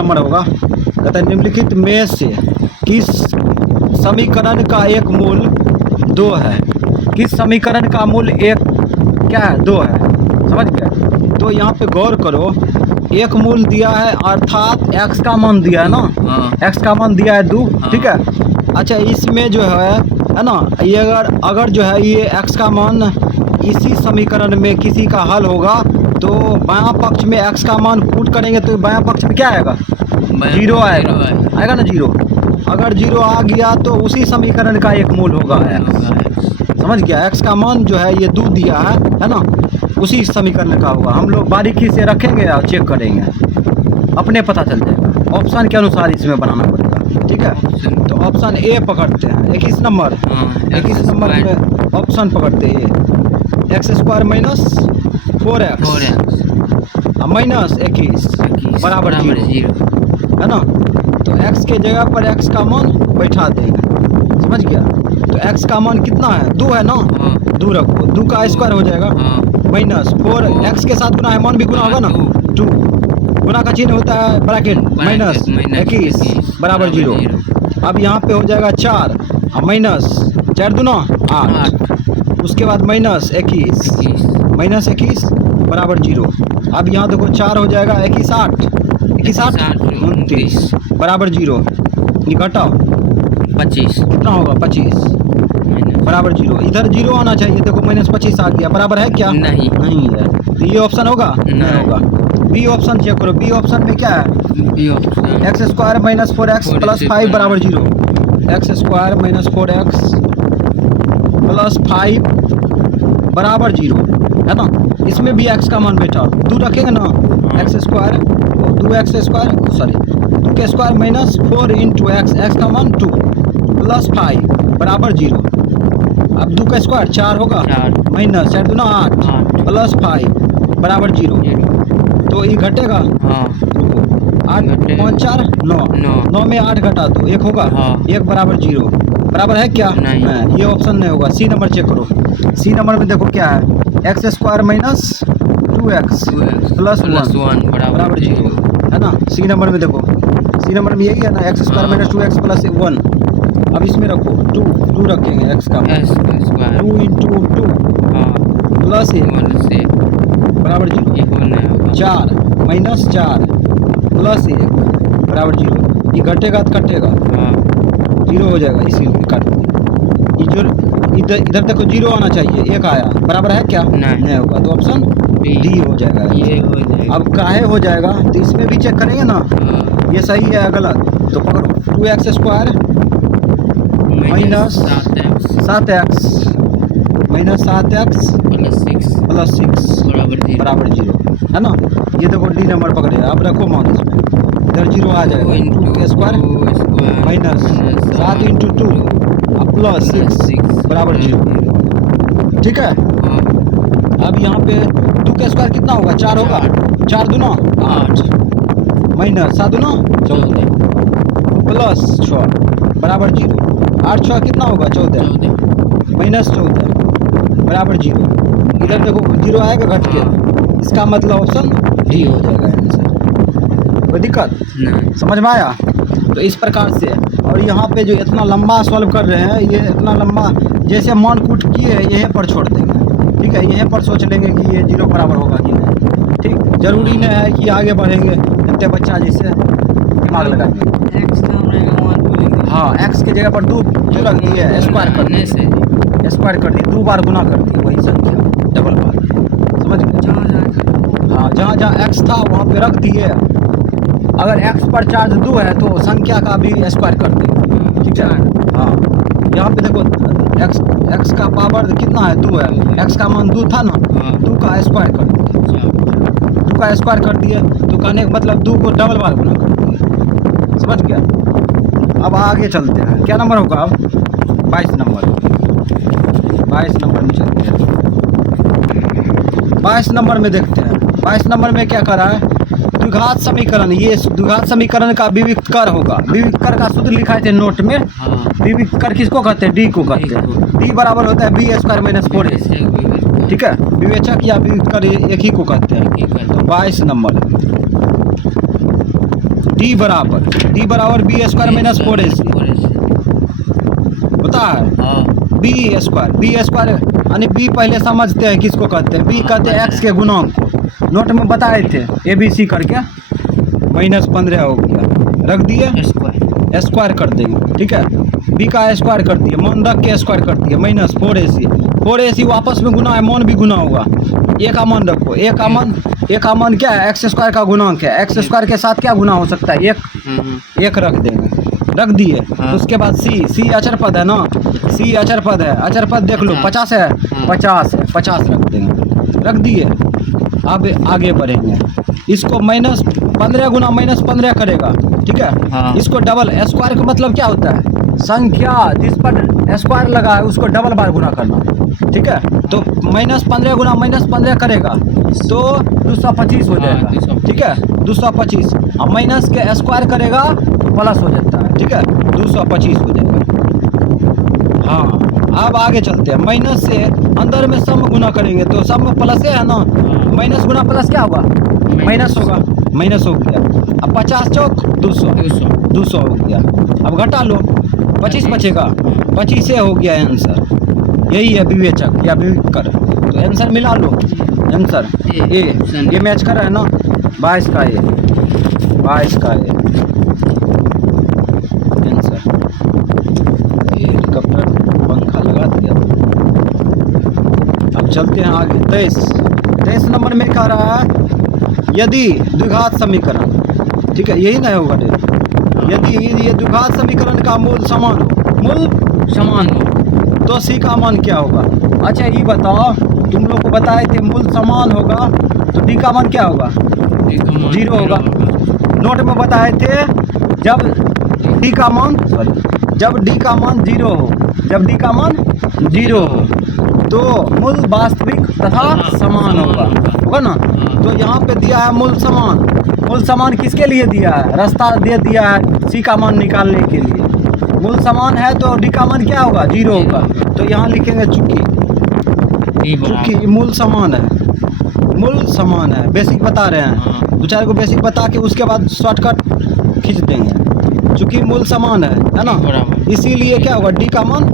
Number होगा। कहता है निम्नलिखित में से किस समीकरण का एक मूल 2 है। किस समीकरण का मूल एक क्या है 2 है, समझ गए। तो यहाँ पे गौर करो, एक मूल दिया है अर्थात x का मान दिया है ना, x का मान दिया है 2, ठीक है। अच्छा इसमें जो है ना, ये अगर जो है ये x का मान इसी समीकरण में किसी का हल होगा तो बायां पक्ष में x का मान पुट करेंगे तो बायां पक्ष में क्या आएगा, 0 आएगा, आएगा ना 0। अगर 0 आ गया तो उसी समीकरण का एक मूल होगा x, समझ गया। x का मान जो है ये 2 दिया है ना, उसी समीकरण का होगा। हम लोग बारीकी से रखेंगे और चेक करेंगे, अपने पता चल जाएगा। ऑप्शन के अनुसार इसमें बनाना पड़ेगा, ठीक है। तो ऑप्शन ए पकड़ते हैं, 21 नंबर, 21 नंबर में ऑप्शन पकड़ते हैं x square minus 4x minus 21 बराबर 0 है ना। तो x के जगह पर x का मान बैठा देंगे, समझ गया। तो x का मान कितना है 2 है ना, 2 रखो, 2 का स्क्वायर हो जाएगा माइनस 4, x के साथ गुना है, मान भी गुना होगा ना 2, गुना का चिन्ह होता है ब्रैकेट माइनस 21 बराबर 0। अब यहाँ पे हो जाएगा 4 माइनस 4 दूना 8, उसके बाद माइनस 21 बराबर 0। अब यहाँ देखो 4 हो जाएगा 21 8 29 बराबर 0, ये घटाओ 25 कितना होगा 25 बराबर 0। इधर 0 आना चाहिए, देखो माइनस 25 आ गया, बराबर है क्या, नहीं है। तो ये ऑप्शन होगा नहीं होगा। बी ऑप्शन चेक करो, बी ऑप्शन में क्या है x square minus 4x plus 5 बराबर 0, x square minus 4x plus 5 बराबर 0 है ना। इसमें भी x का मान बैठा 2 रखेंगे ना, x square 2x square sorry 2 के स्क्वायर माइनस 4 इंटू एक्स का मान 2 प्लस 5 बराबर 0। अब 2 का स्क्वायर 4 होगा माइनस 4 दूना 8 प्लस 5 बराबर 0। तो ये घटेगा 8 5 4 9 में 8 घटा दो 1 होगा 1 बराबर 0, बराबर है क्या, नहीं। ये ऑप्शन नहीं होगा। सी नंबर चेक करो, सी नंबर में देखो क्या है x square minus 2x plus 1 बराबर 0 है ना। सी नंबर में देखो, सी नंबर में यही है ना, x square minus 2x plus 1। अब इसमें रखो 2 रखेंगे x का 2 इंटू 2 प्लस 1 बराबर 0, 4 माइनस 4 प्लस 1 बराबर 0। ये घटेगा तो कटेगा 0 हो जाएगा, इसीलिए काट दो। इधर देखो 0 आना चाहिए, 1 आया, बराबर है क्या, नहीं होगा। तो ऑप्शन डी हो जाएगा, ये हो जाएगा। अब काहे हो जाएगा तो इसमें भी चेक करेंगे ना, ये सही है गलत। तो पकड़ो 2x square minus 7x minus 7x plus 6 बराबर 0 है ना। ये देखो डी नंबर पकड़े, अब रखो मान इसमें, इधर 0 आ जाएगा 2 के स्क्वायर माइनस 7 इंटू 2 प्लस 6 बराबर 0, ठीक है। अब यहाँ पे 2 का स्क्वायर कितना होगा 4 होगा, 4 दूना 8 माइनस 7 दूना 14 प्लस 6 बराबर 0। 8 6 कितना होगा 14 माइनस 14 बराबर 0। इधर देखो 0 आएगा घट के, इसका मतलब ऑप्शन डी हो जाएगा आंसर। कोई दिक्कत नहीं, समझ में आया। तो इस प्रकार से, और यहाँ पे जो इतना लंबा सॉल्व कर रहे हैं, ये इतना लंबा जैसे मान कूट किए यहीं पर छोड़ देंगे, ठीक है। यहीं पर सोच लेंगे कि ये 0 बराबर होगा कि नहीं, ठीक। जरूरी नहीं है कि आगे बढ़ेंगे, इतने बच्चा जैसे दिमाग लगाएंगे। हाँ एक्स के जगह पर 2 रख दिए, स्क्वायर करने से स्क्वायर कर दिए, 2 बार गुना कर दिए, वही संख्या डबल बार, समझ गए। हाँ जहाँ जहाँ एक्स था वहाँ पे रख दिए। अगर एक्स पर चार्ज 2 है तो संख्या का भी स्क्वायर कर देंगे, ठीक है। हाँ यहाँ पे देखो एक्स का पावर कितना है 2 है, एक्स का मान 2 था ना, 2 का स्क्वायर कर दिए, 2 का स्क्वायर कर दिए तो कहने का मतलब 2 को डबल बार गुना कर दिए, समझ गया। अब आगे चलते हैं, क्या नंबर होगा अब 22 नंबर, 22 नंबर में चलते हैं। 22 नंबर में देखते हैं, 22 नंबर में क्या कर रहा है द्विघात समीकरण। ये द्विघात समीकरण का विविक्त कर होगा, विविक्त कर का सूत्र लिखाए थे नोट में। विविक्त कर किसको कहते हैं, डी को कहते हैं। डी बराबर होता है बी स्क्वायर माइनस 4ac, ठीक है। विवेचक या विविक्त कर एक ही को कहते हैं। तो 22 नंबर डी बराबर बी स्क्वायर माइनस 4ac होता है। बी स्क्वायर यानी बी पहले समझते हैं किसको कहते हैं, बी कहते हैं एक्स के गुणांक को। नोट में बताए थे ABC करके -15 हो गया, रख दिए स्क्वायर कर देंगे, ठीक है। बी का स्क्वायर कर दिए, मान रख के स्क्वायर कर दिए माइनस 4ac वापस में गुना है, मान भी गुना होगा। ए का मान रखो, ए का मान क्या है, एक्स स्क्वायर का गुणांक है, एक्स स्क्वायर के साथ क्या गुना हो सकता है, एक रख देंगे, रख दिए। उसके बाद सी अचर पद है ना, सी अचर पद है, अचर पद देख लो 50 है, 50 रख देंगे, रख दिए। अब आगे बढ़ेंगे, इसको -15 गुना -15 करेगा, ठीक है। इसको डबल स्क्वायर का मतलब क्या होता है, संख्या जिस पर स्क्वायर लगा है उसको डबल बार गुना करना, ठीक है। तो -15 गुना -15 करेगा तो 225 हो जाएगा, ठीक है, 225। अब माइनस के स्क्वायर करेगा तो प्लस हो जाता है, ठीक है, 225 हो जाएगा। हाँ, अब आगे चलते हैं। माइनस से अंदर में सम गुना करेंगे तो सम में प्लस है ना, माइनस गुना प्लस क्या होगा, माइनस होगा, माइनस हो गया। अब 50 चौक 200 हो गया। अब घटा लो, 25 बचेगा, 25 से हो गया आंसर। यही है विवेचक या विवेकर, तो आंसर मिला लो। आंसर ये मैच कर रहा है ना, 22 का ये आंसर। ये हेलीकॉप्टर पंखा लगा दिया। अब चलते हैं आगे। 23 नंबर में कह रहा है यदि द्विघात समीकरण, ठीक है, यही ना होगा, यदि ये द्विघात समीकरण का मूल समान हो तो सी का मान क्या होगा। अच्छा ये बताओ, तुम लोग को बताए थे मूल समान होगा तो डी का मान क्या होगा, 0 होगा। नोट में बताए थे जब डी का मान 0 हो, तो मूल वास्तविक तथा समान होगा ना। तो यहाँ पे दिया है मूल समान किसके लिए दिया है, रास्ता दे दिया है सी का मान निकालने के लिए। मूल समान है तो डी का मान क्या होगा, 0 होगा। तो यहाँ लिखेंगे चूंकि मूल समान है, बेसिक बता रहे हैं, 2-4 को बेसिक बता के उसके बाद शॉर्टकट खींच देंगे। चूंकि मूल समान है ना, इसीलिए क्या होगा, डी का मान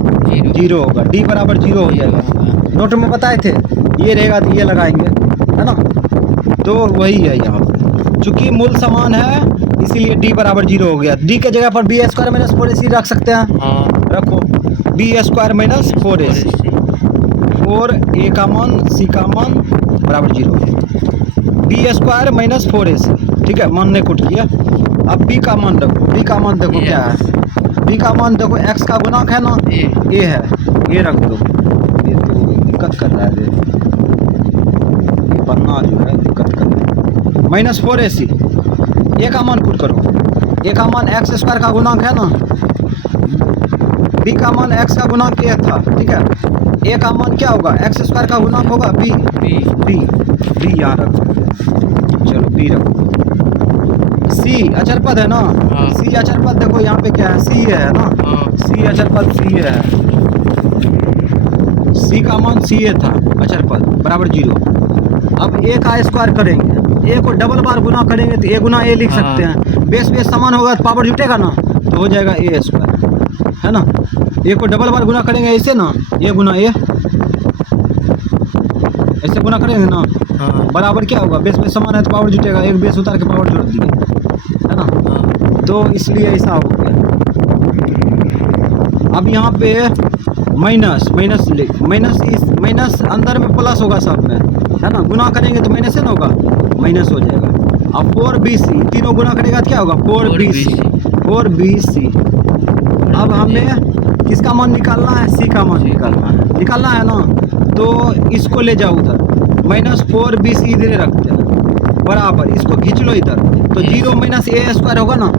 0 होगा, डी बराबर 0 हो जाएगा। नोट में बताए थे ये रहेगा तो ये लगाएंगे, है ना। तो वही है यहाँ पर, चूंकि मूल समान है इसीलिए डी बराबर 0 हो गया। डी के जगह पर बी स्क्वायर माइनस 4ac रख सकते हैं, रखो बी स्क्वायर माइनस 4ac, और ए का मान सी का मान बराबर 0, बी स्क्वायर माइनस 4ac, ठीक है, मान ने कुट किया। अब बी का मान देखो, देखो क्या है, बी का मान देखो, एक्स का गुणांक है ना, ए है, ये रख दो। ये तो दिक्कत कर रहा है, ये पन्ना जो है दिक्कत कर रहा है। -4ac, ए का मान पुट करो, ए का मान एक्स स्क्वायर का गुणांक है ना, बी का मान एक्स का गुणांक ए था, ठीक है। ए का मान क्या होगा, एक्स स्क्वायर का गुणांक होगा बी यहाँ रखो, चलो बी रखो। सी अचर पद है ना, सी अचर पद देखो यहाँ पे क्या है, सी है ना, सी अचर पद सी है, सी का मान सी ए था, अचर पद बराबर 0। अब ए का स्क्वायर करेंगे, ए को डबल बार गुना करेंगे तो ए गुना ए लिख सकते हैं। बेस समान होगा तो पावर जुटेगा ना, तो हो जाएगा ए स्क्वायर, है ना। ए को डबल बार गुना करेंगे ऐसे ना, ए गुना ए, ऐसे गुना करेंगे ना, बराबर क्या होगा, बेस समान है तो पावर जुटेगा, एक बेस उतार के पावर जोड़ दिए, है ना। तो इसलिए ऐसा हो गया। अब यहाँ पे माइनस अंदर में प्लस होगा सब में, है ना। गुना करेंगे तो माइनस है ना होगा, माइनस हो जाएगा। अब 4bc तीनों गुना करेगा तो क्या होगा, 4bc। अब हमें किसका मान निकालना है, सी का मान निकालना है ना। तो इसको ले जाओ उधर, -4bc इधर रखते हैं, बराबर इसको खींच लो इधर, तो 0 माइनस ए स्क्वायर होगा ना,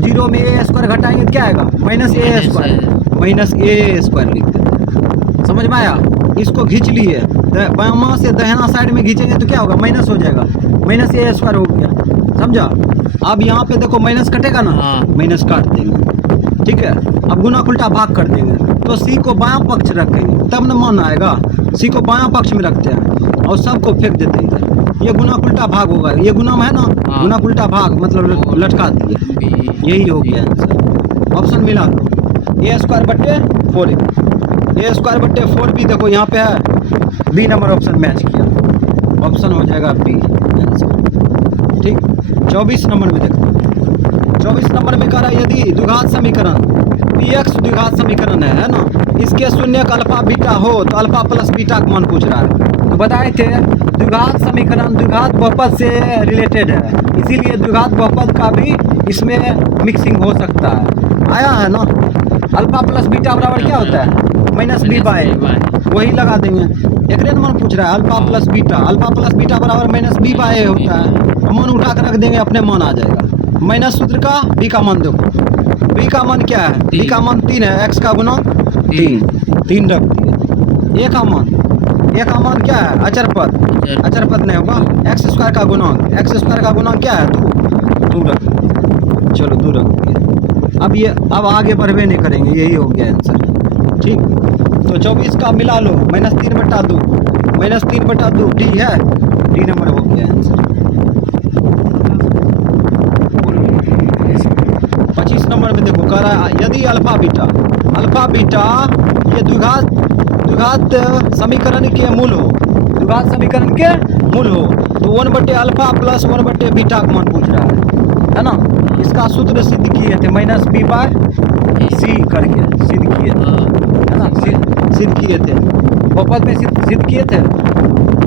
0 में ए स्क्वायर घटाएंगे तो क्या आएगा, -a स्क्वायर लिखते हैं। समझ में आया, इसको खींच लिए, बायां से दाहिना साइड में खींचेंगे तो क्या होगा, माइनस हो जाएगा, -a स्क्वायर हो गया, समझा। अब यहाँ पे देखो माइनस कटेगा ना, माइनस काट देंगे, ठीक है। अब गुना उल्टा भाग कर देंगे, तो सी को बायां पक्ष रखेंगे तब न मान आएगा। सी को बायां पक्ष में रखते हैं और सबको फेंक देते हैं इधर, ये गुना उल्टा भाग होगा, ये गुना में है ना, गुना उल्टा भाग मतलब लटका दिए, यही हो गया आंसर। ऑप्शन मिला लो, ए स्क्वायर बट्टे 4, ए स्क्वायर बट्टे 4 भी देखो यहाँ पे है, बी नंबर ऑप्शन मैच किया, ऑप्शन हो जाएगा बी आंसर। ठीक, 24 नंबर में देखो, 24 नंबर में कह रहा है यदि द्विघात समीकरण px द्विघात समीकरण है ना, इसके शून्य का अल्फा बीटा हो तो अल्फा प्लस बीटा का मान पूछ रहा है। तो बताए थे द्विघात समीकरण द्विघात बहुपद से रिलेटेड है, इसीलिए द्विघात बहुपद का भी इसमें मिक्सिंग हो सकता है। आया है ना, अल्फा प्लस बीटा बराबर क्या होता है, माइनस बी बाय, वही लगा देंगे। एक मान पूछ रहा है अल्फा प्लस बीटा बराबर माइनस बी बाय होता है, मान उठा कर रख देंगे, अपने मान आ जाएगा। माइनस सूत्र का बी का मान देखो, बी का मान क्या है, बी का मान 3 है, एक्स का गुना 3 रख दिए। ए का मान क्या है, अचर पद नहीं होगा, एक्स स्क्वायर का गुना क्या है 2 रख दिए, चलो 2 रख दिए। अब आगे बढ़वे नहीं करेंगे, यही हो गया आंसर। ठीक, तो 24 का मिला लो, -3/2 डी है, डी नंबर हो गया आंसर। 25 नंबर में देखो कह रहा है यदि अल्फा बीटा ये द्विघात समीकरण के मूल हो, तो 1/अल्फा प्लस 1/बीटा का मान पूछ रहा है ना। इसका सूत्र सिद्ध किए थे, माइनस बी बाय सी करके सिद्ध किए थे, है ना, सिद्ध किए थे, बहुपद में सिद्ध किए थे।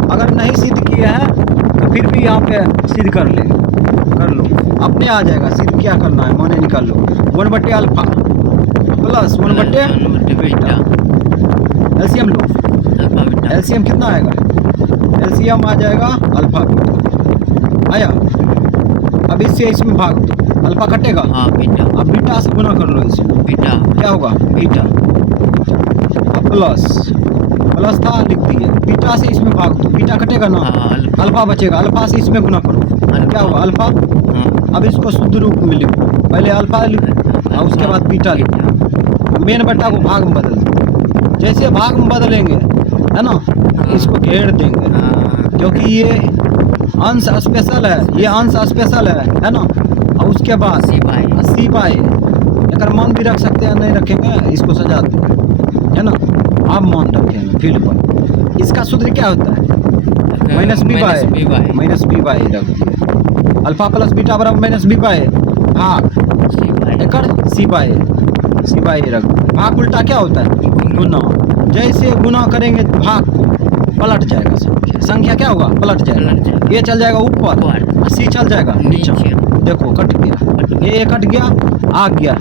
अगर नहीं सिद्ध किए हैं तो फिर भी यहाँ पे सिद्ध कर लो, अपने आ जाएगा। सिद्ध क्या करना है, माने निकाल लो, 1/अल्फा प्लस 1/बीटा, एलसीएम लो, एलसीएम कितना आएगा, एलसीएम आ जाएगा अल्फा बीटा आया। अब इससे इसमें भाग दो, अल्फा कटेगा, बीटा, अब बीटा से गुना कर लो, इसमें बीटा क्या होगा, बीटा प्लस था लिख दिए, बीटा से इसमें भाग दो, बीटा कटेगा ना, अल्फा बचेगा, अल्फा से इसमें गुना करो, क्या होगा अल्फा। अब इसको शुद्ध रूप में लिखो, पहले अल्फा लिखो और उसके बाद बीटा लिखो, मेन बट्टा को भाग में बदल दो। जैसे भाग में बदलेंगे है ना, इसको घेर देंगे, क्योंकि ये अंश स्पेशल है ना। और उसके बाद सी बाय एक मान भी रख सकते हैं, नहीं रखेंगे इसको सजा देंगे, है ना। आप मान रखेंगे फील्ड पर, इसका सूत्र क्या होता है, माइनस बी बाय रख दिए, अल्फा प्लस बीटा बराबर माइनस बी बाय भाग सी बाय रख। भाग उल्टा क्या होता है, गुना। जैसे गुना करेंगे भाग को पलट जाएगा, संख्या क्या होगा, पलट जाएगा, ये चल जाएगा ऊपर, सी चल जाएगा नीचे। देखो कट गया, ये कट गया, आ गया,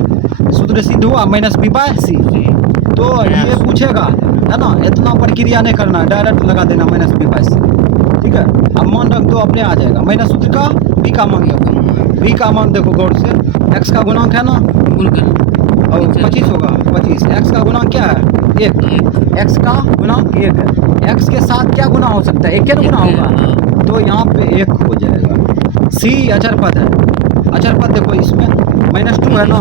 सूत्र सिद्ध हुआ माइनस बी बाय सी। तो ये पूछेगा है ना, इतना प्रक्रिया नहीं करना है, डायरेक्ट लगा देना माइनस बी बाय सी। ठीक है, अब मान रख दो, अपने आ जाएगा। माइनस सूत्र का बी का मान देखो, बी का मान देखो गौर से, एक्स का गुणांक है ना, और 25 होगा, 25, एक्स का गुणांक क्या है 1, एक्स का गुणांक 1 है, एक्स के साथ क्या गुना हो सकता है, 1 के गुना होगा, तो यहाँ पे 1 हो जाएगा। सी अचर पद है, अचर पद देखो इसमें -2 है ना,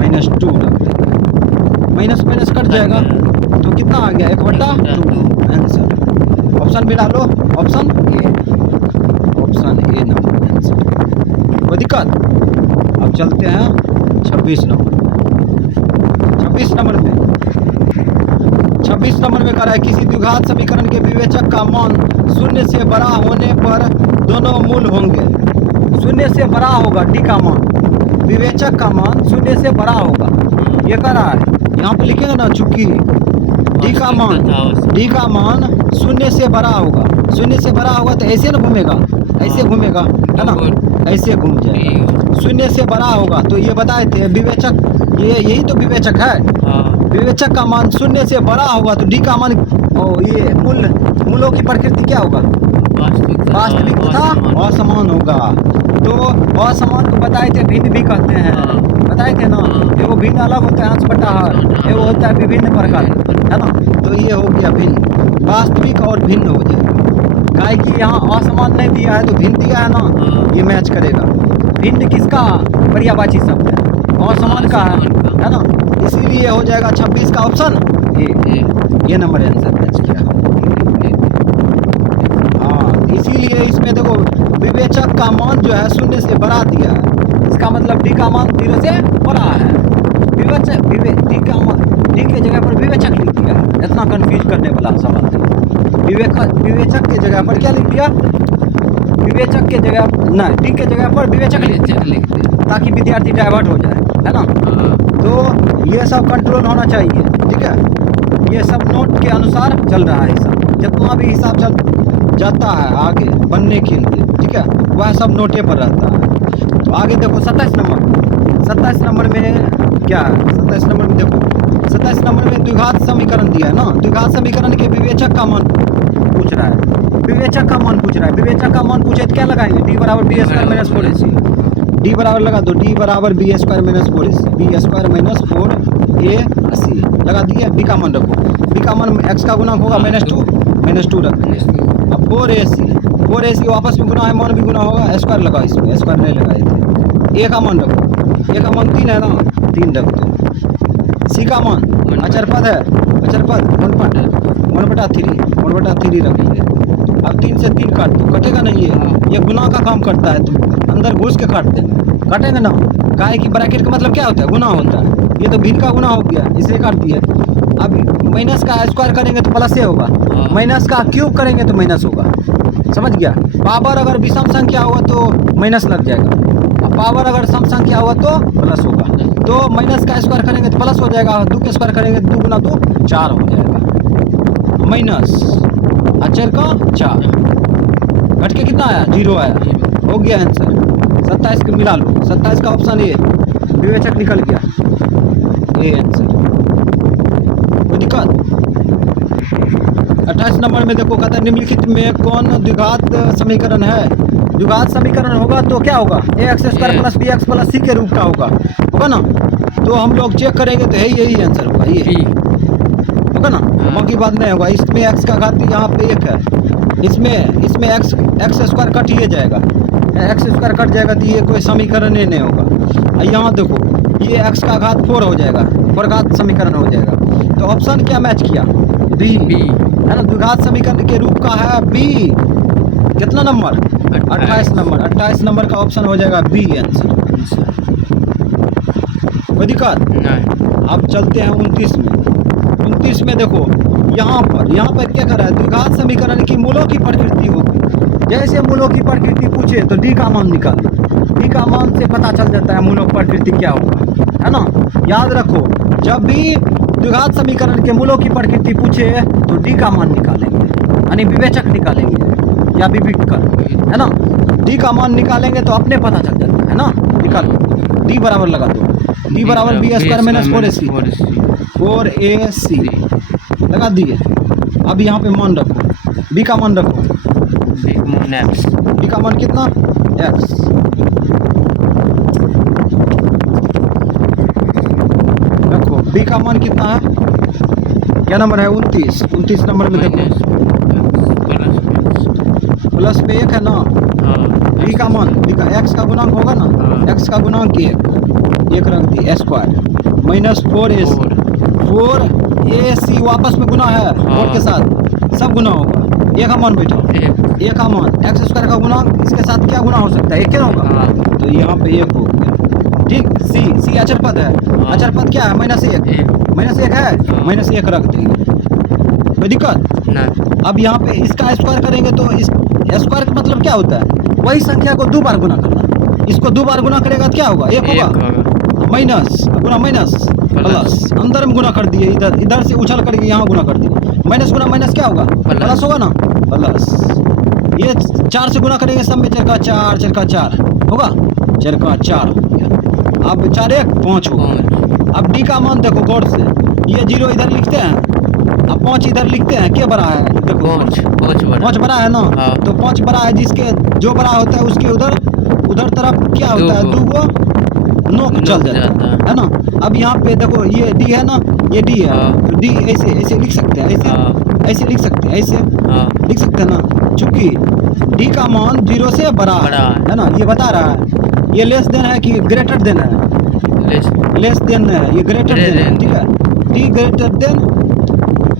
-2 रख देंगे, माइनस कट जाएगा, तो कितना आ गया 1/2 आंसर। ऑप्शन भी डालो, ऑप्शन ए नंबर आंसर। कोई दिक्कत। अब चलते हैं 26 नंबर में कह रहा है किसी द्विघात समीकरण के विवेचक का मान 0 से बड़ा होने पर दोनों मूल होंगे। 0 से बड़ा होगा डी का मान, विवेचक का मान 0 से बड़ा होगा, ये कह रहा है। यहाँ पे लिखेंगे ना, चूंकि डी का मान 0 से बड़ा होगा, 0 से बड़ा होगा तो ऐसे ना घूमेगा, ऐसे घूमेगा है ना, ऐसे घूम जाएगा। 0 से बड़ा होगा तो ये बताए थे विवेचक, यही तो विवेचक है। विवेचक का मान 0 से बड़ा होगा तो डी का मान, ये मूलों की प्रकृति क्या होगा, वास्तविक तथा असमान होगा। तो असमान को बताए थे भिन्न भी कहते हैं, बताए थे ना, वो भिन्न अलग होता है, अंश बटा हर, वो होता है विभिन्न प्रकार, है ना। तो ये हो गया भिन्न, वास्तविक और भिन्न हो जाएगा। गाय की यहाँ असमान नहीं दिया है तो भिन्न दिया है ना, ये मैच करेगा। भिन्न किसका पर्यायवाची शब्द है, असमान का है ना, इसीलिए हो जाएगा 26 का ऑप्शन ये नंबर आंसर मैच किया। हाँ इसीलिए इसमें देखो विवेचक का मान जो है शून्य से बढ़ा दिया है। इसका मतलब डी का मान 0 से बड़ा है। विवेचक डी के जगह पर विवेचक लिख दिया। इतना कंफ्यूज करने वाला सवाल है। विवेचक के जगह पर क्या लिख दिया? विवेचक के जगह नहीं, डी के जगह पर विवेचक लिख दिया ताकि विद्यार्थी डाइवर्ट हो जाए, है ना। तो ये सब कंट्रोल होना चाहिए, ठीक है। ये सब नोट के अनुसार चल रहा है हिसाब। जितना भी हिसाब चल जाता है आगे बनने के लिए, ठीक है, वह सब नोटे पर रहता है। तो आगे देखो 27 नंबर में क्या है? 27 नंबर में देखो, 27 नंबर में द्विघात समीकरण दिया है ना। द्विघात समीकरण के विवेचक का मान पूछ रहा है। विवेचक का मान पूछ रहा है। विवेचक का मान पूछे तो क्या लगाएंगे? डी बराबर B square minus 4ac। D बराबर लगा दो, डी बराबर B square minus 4ac, B square minus 4ac लगा दिए। डी का मान रखो। डी का मान एक्स का गुणक होगा -2 रख दिए। अब 4ac वापस में गुना है, मान भी गुना होगा, स्क्वायर लगा, इसमें स्क्वायर नहीं लगाए थे। ए का मान रखो। ए का मान 3 है ना, 3 रख दो। सी का मान अचरपद है, अचरपद 1/3 रखेंगे। अब 3 से 3 काट दो, कटेगा नहीं ये गुना का काम करता है। तुम अंदर घुस के काट देंगे, काटेंगे ना। काहे कि ब्रैकेट का मतलब क्या होता है? गुना होता है। ये तो भिन्न का गुना हो गया, इसलिए काट दिया। अब माइनस का स्क्वायर करेंगे तो प्लस से होगा, माइनस का क्यूब करेंगे तो माइनस होगा, समझ गया। पावर अगर विषम संख्या हुआ तो माइनस लग जाएगा, पावर अगर सम संख्या हुआ तो प्लस होगा। तो माइनस का स्क्वायर करेंगे तो प्लस हो जाएगा, 2 का स्क्वायर करेंगे तो 2 गुना 2 4 हो जाएगा। माइनस अचर का 4 घट के कितना आया? 0 आया। हो गया आंसर। 27 को मिला लो। 27 का ऑप्शन ए, विवेचक निकल गया, ये आंसर। कोई दिक्कत? 28 नंबर में देखो, कहता है निम्नलिखित में कौन द्विघात समीकरण है? द्विघात समीकरण होगा तो क्या होगा? ax² plus bx plus c के रूप का होगा ना। तो हम लोग चेक करेंगे तो यही आंसर होगा, ये होगा ना, बाकी बात नहीं होगा। इसमें x का घात यहाँ पे 1 है, इसमें x² कट ही जाएगा, x² कट जाएगा तो ये कोई समीकरण ही नहीं होगा। यहाँ देखो ये x का घात 4 हो जाएगा, प्रघात समीकरण हो जाएगा। तो ऑप्शन क्या मैच किया? बी है ना, द्विघात समीकरण के रूप का है बी। कितना नंबर? 28 नंबर। 28 नंबर का ऑप्शन हो जाएगा बी आंसर। कोई दिक्कत नहीं। अब चलते हैं 29 में। 29 में देखो, यहाँ पर क्या कर रहा है? द्विघात समीकरण की मूलों की प्रकृति होगी। जैसे मूलों की प्रकृति पूछे तो डी का मान निकाल। डी का मान से पता चल जाता है मूलों की प्रकृति क्या होगा, है ना। याद रखो, जब भी द्विघात समीकरण के मूलों की प्रकृति पूछे तो डी का मान निकालेंगे, यानी विवेचक निकालेंगे या विविक्कर, है ना। डी का मान निकालेंगे तो अपने पता चल जाता है ना। निकालो, डी बराबर लगा दो, डी बराबर बी स्क्वायर माइनस 4ac लगा दिए। अब यहाँ पे मान रखो, बी का मान रखो, बी का मान कितना? x। रखो, बी का मान कितना है? क्या नंबर है? 29 नंबर में देखो, प्लस पे 1 है ना। बी का मान, बी का x का गुणांक होगा ना, x का गुणांक 1 रख दी, स्क्वायर माइनस 4ac वापस में गुना है 4 के साथ, सब गुना होगा। ए का मान बैठा, ए का मान x² का गुणांक इसके साथ क्या गुना हो सकता है? 1 क्या होगा, तो यहाँ पे 1 हो गया, ठीक। सी अचरपद है, अचरपद क्या है? -1 है, -1 रख देंगे, कोई दिक्कत नहीं। अब यहाँ पे इसका स्क्वायर करेंगे तो इस स्क्वायर का मतलब क्या होता है? वही संख्या को 2 बार गुना करना। इसको 2 बार गुना करेगा तो क्या होगा? 1 होगा, माइनस गुना माइनस प्लस, अंदर में गुना कर दिए, इधर से उछल करके यहाँ गुना कर दिए। माइनस गुना माइनस क्या होगा? प्लस होगा ना, प्लस। ये 4 से गुना करेंगे, सब में 4 का 4 होगा, 4 का 4 हो गया। अब 4 1 5 होगा। अब डी का मान देखो गौर से, ये 0 इधर लिखते हैं, अब 5 इधर लिखते हैं। क्या बड़ा है? देखो 5 बड़ा है ना, तो 5 बड़ा है, जिसके जो बड़ा होता है उसके उधर तरफ क्या होता है? 2 गो नोक चल जाता है ना। अब यहाँ पे देखो ये डी है ना, ये डी है, तो डी ऐसे लिख सकते हैं, ऐसे लिख सकते हैं, ऐसे लिख सकते हैं ना, चूंकि डी का मान 0 से बड़ा है ना। ये बता रहा है ये लेस देन है कि ग्रेटर देन है? लेस देन है, ये ग्रेटर देन है, ठीक है। डी ग्रेटर देन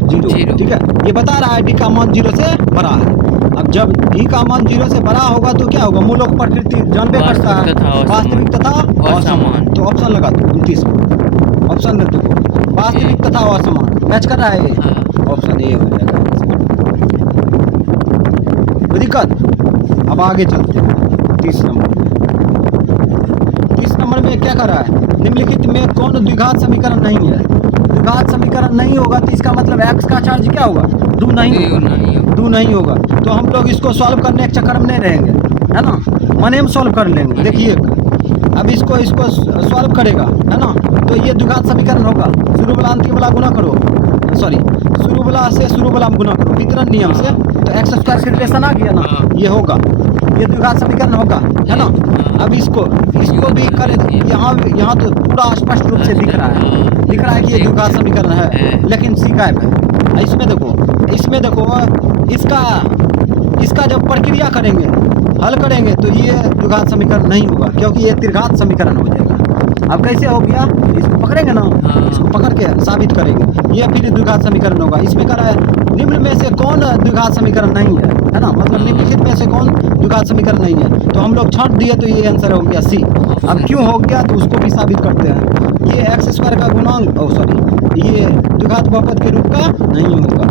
0, ठीक है। ये बता रहा है डी का मान 0 से बड़ा है। अब जब डी का मान 0 से बड़ा होगा तो क्या होगा? मूलों की प्रकृति जानबे करता है, वास्तविक तथा असमान। तो ऑप्शन लगा दो 29 में, ऑप्शन दे दो वास्तविक तथा असमान। मैच कर रहा है ये, ऑप्शन ए हो जाएगा। कोई दिक्कत? अब आगे चलते हैं 30 नंबर में। 30 नंबर में क्या कर रहा है? निम्नलिखित में कौन द्विघात समीकरण नहीं है? द्विघात समीकरण नहीं होगा तो इसका मतलब x का चार्ज क्या होगा? दो नहीं होगा। तो हम लोग इसको सॉल्व करने के चक्कर में नहीं रहेंगे, है ना, मने हम सॉल्व कर लेंगे। देखिए अब इसको सॉल्व करेगा, है ना, तो ये द्विघात समीकरण होगा। शुरू वाला अंतिम वाला गुना करो, सॉरी शुरू वाला से शुरू वाला में गुना करो वितरण नियम से, तो एक्स स्क्वायर की रिलेशन आ गया ना, ये होगा, ये द्विघात समीकरण होगा, है ना। अब इसको भी करें, यहाँ तो पूरा स्पष्ट रूप से दिख रहा है कि ये द्विघात समीकरण है, लेकिन सी गायब है। इसमें देखो इसका जब प्रक्रिया करेंगे, हल करेंगे, तो ये द्विघात समीकरण नहीं होगा, क्योंकि ये त्रिघात समीकरण हो जाएगा। अब कैसे हो गया? इसको पकड़ेंगे ना, इसको पकड़ के साबित करेंगे, ये फिर द्विघात समीकरण होगा। इसमें कह रहा है निम्न में से कौन द्विघात समीकरण नहीं है ना, मतलब निम्नलिखित में से कौन द्विघात समीकरण नहीं है, तो हम लोग छांट दिए, तो ये आंसर हो गया सी। अब क्यों हो गया तो उसको भी साबित करते हैं। ये एक्स स्क्वायर का गुणांक ये द्विघात बहुपद के रूप का नहीं होगा,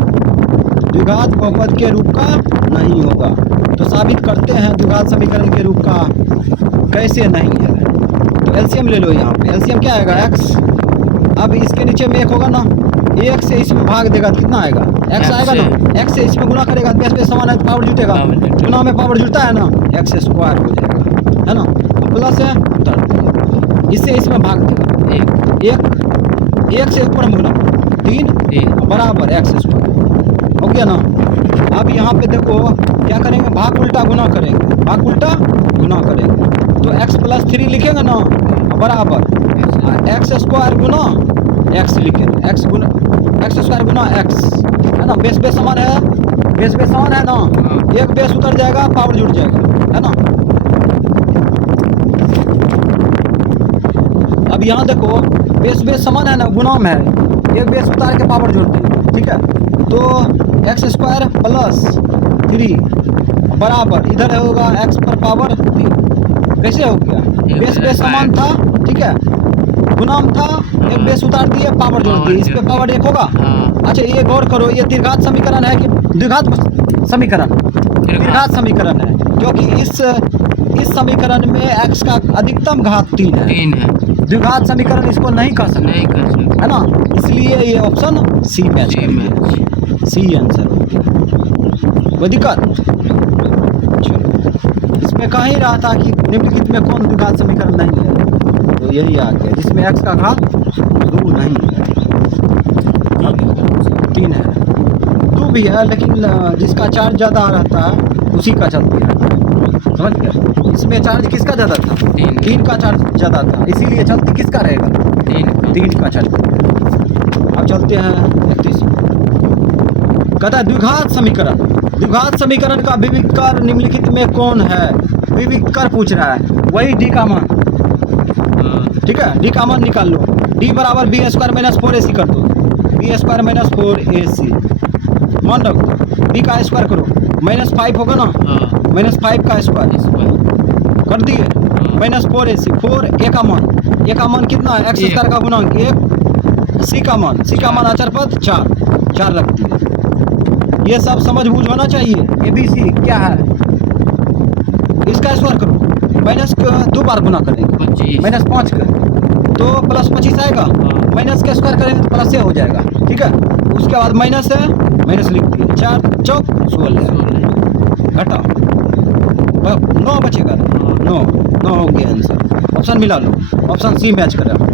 द्विघात बहुपद के रूप का नहीं होगा, तो साबित करते हैं द्विघात समीकरण के रूप का कैसे नहीं है। तो एलसीएम ले लो, यहाँ पे एलसीएम क्या आएगा? एक्स। अब इसके नीचे में एक होगा ना, एक से इसमें भाग देगा तो कितना आएगा? एक्स आएगा ना, एक्स से इसमें गुना करेगा, बेस बेस समान है तो पावर जुटेगा, गुना में पावर जुटता है ना, एक्स स्क्वायर हो जाएगा, है ना, प्लस है उतर, इससे इसमें भाग देगा, एक से ऊपर हम गुना 3 बराबर एक्स स्क्वायर हो गया ना। अब यहाँ पे देखो क्या करेंगे? भाग उल्टा गुना करेंगे, भाग उल्टा गुना करेंगे, तो x + 3 लिखेंगे ना, बराबर एक्स स्क्वायर गुना एक्स लिखेंगे, एक्स स्क्वायर गुना एक्स, है ना, बेस समान है, बेस समान है ना, एक बेस उतर जाएगा, पावर जुड़ जाएगा, है ना। अब यहाँ देखो बेस समान है ना, गुना में है, एक बेस उतार के पावर जोड़ दिए, ठीक है, तो एक्स स्क्वायर + 3 बराबर इधर होगा एक्स पर पावर 3। कैसे हो गया? बेस समान था, ठीक है, गुणाम था, एक बेस उतार दिए, पावर जोड़ दिए, इस पे पावर 1 होगा। अच्छा ये गौर करो, ये त्रिघात समीकरण है कि द्विघात समीकरण? त्रिघात समीकरण है, क्योंकि इस समीकरण में x का अधिकतम घात 3 है। द्विघात समीकरण इसको नहीं कह सकते, है ना, इसलिए ये ऑप्शन सी मैच करेगा, सी आंसर हो गया। कोई दिक्कत? चलो इसमें कह ही रहा था कि निम्नलिखित में कौन द्विघात समीकरण नहीं है, तो यही आ गया, जिसमें x का घात 2 नहीं है, 3 है, 2 भी है, लेकिन जिसका चार्ज ज़्यादा रहता है उसी का चलते है, समझ गया। इसमें चार्ज किसका ज़्यादा था? 3 का चार्ज ज़्यादा था, इसीलिए चलती किसका रहेगा? 3 का चलती। अब चलते हैं 31। कहता है द्विघात समीकरण का विविक्तर निम्नलिखित में कौन है? विविक्तर पूछ रहा है, वही डी का मान, ठीक है, डी का मान निकाल लो, डी बराबर बी स्क्वायर माइनस 4ac कर दो, बी स्क्वायर माइनस 4ac मान रखो, बी का स्क्वायर करो, -5 होगा ना, -5 का स्क्वायर कर दिए, -4ac, 4 ए का मान कितना है? एक्स स्क्वायर का गुणांक 1, सी का मान अचर पद 4 रख दिए। ये सब समझ बूझ होना चाहिए। ABC क्या है? इसका स्क्वायर करो, माइनस 2 बार गुना करेंगे, -5 का, तो +25 आएगा, माइनस का स्क्वायर करेंगे तो प्लस हो जाएगा, ठीक है, उसके बाद माइनस है, माइनस लिख दिए, 4 चौक 16 घटा 9 बचेगा, 9 हो गया आंसर। ऑप्शन मिला लो, ऑप्शन सी मैच करेगा,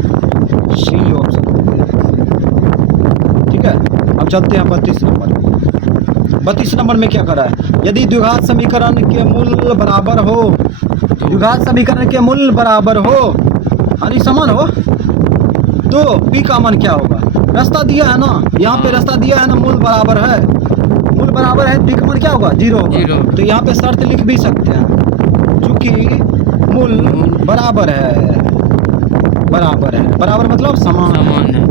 सी ऑप्शन, ठीक है। अब चलते हैं 32 नंबर। 32 नंबर में क्या करा है? यदि द्विघात समीकरण के मूल बराबर हो, द्विघात समीकरण के मूल बराबर हो, यानी समान हो, तो p का मान क्या होगा? रास्ता दिया है ना, यहाँ पे रास्ता दिया है ना, मूल बराबर है, p का मान क्या होगा? 0 होगा। तो यहाँ पे शर्त लिख भी सकते हैं, चूंकि मूल बराबर है, बराबर मतलब समान है,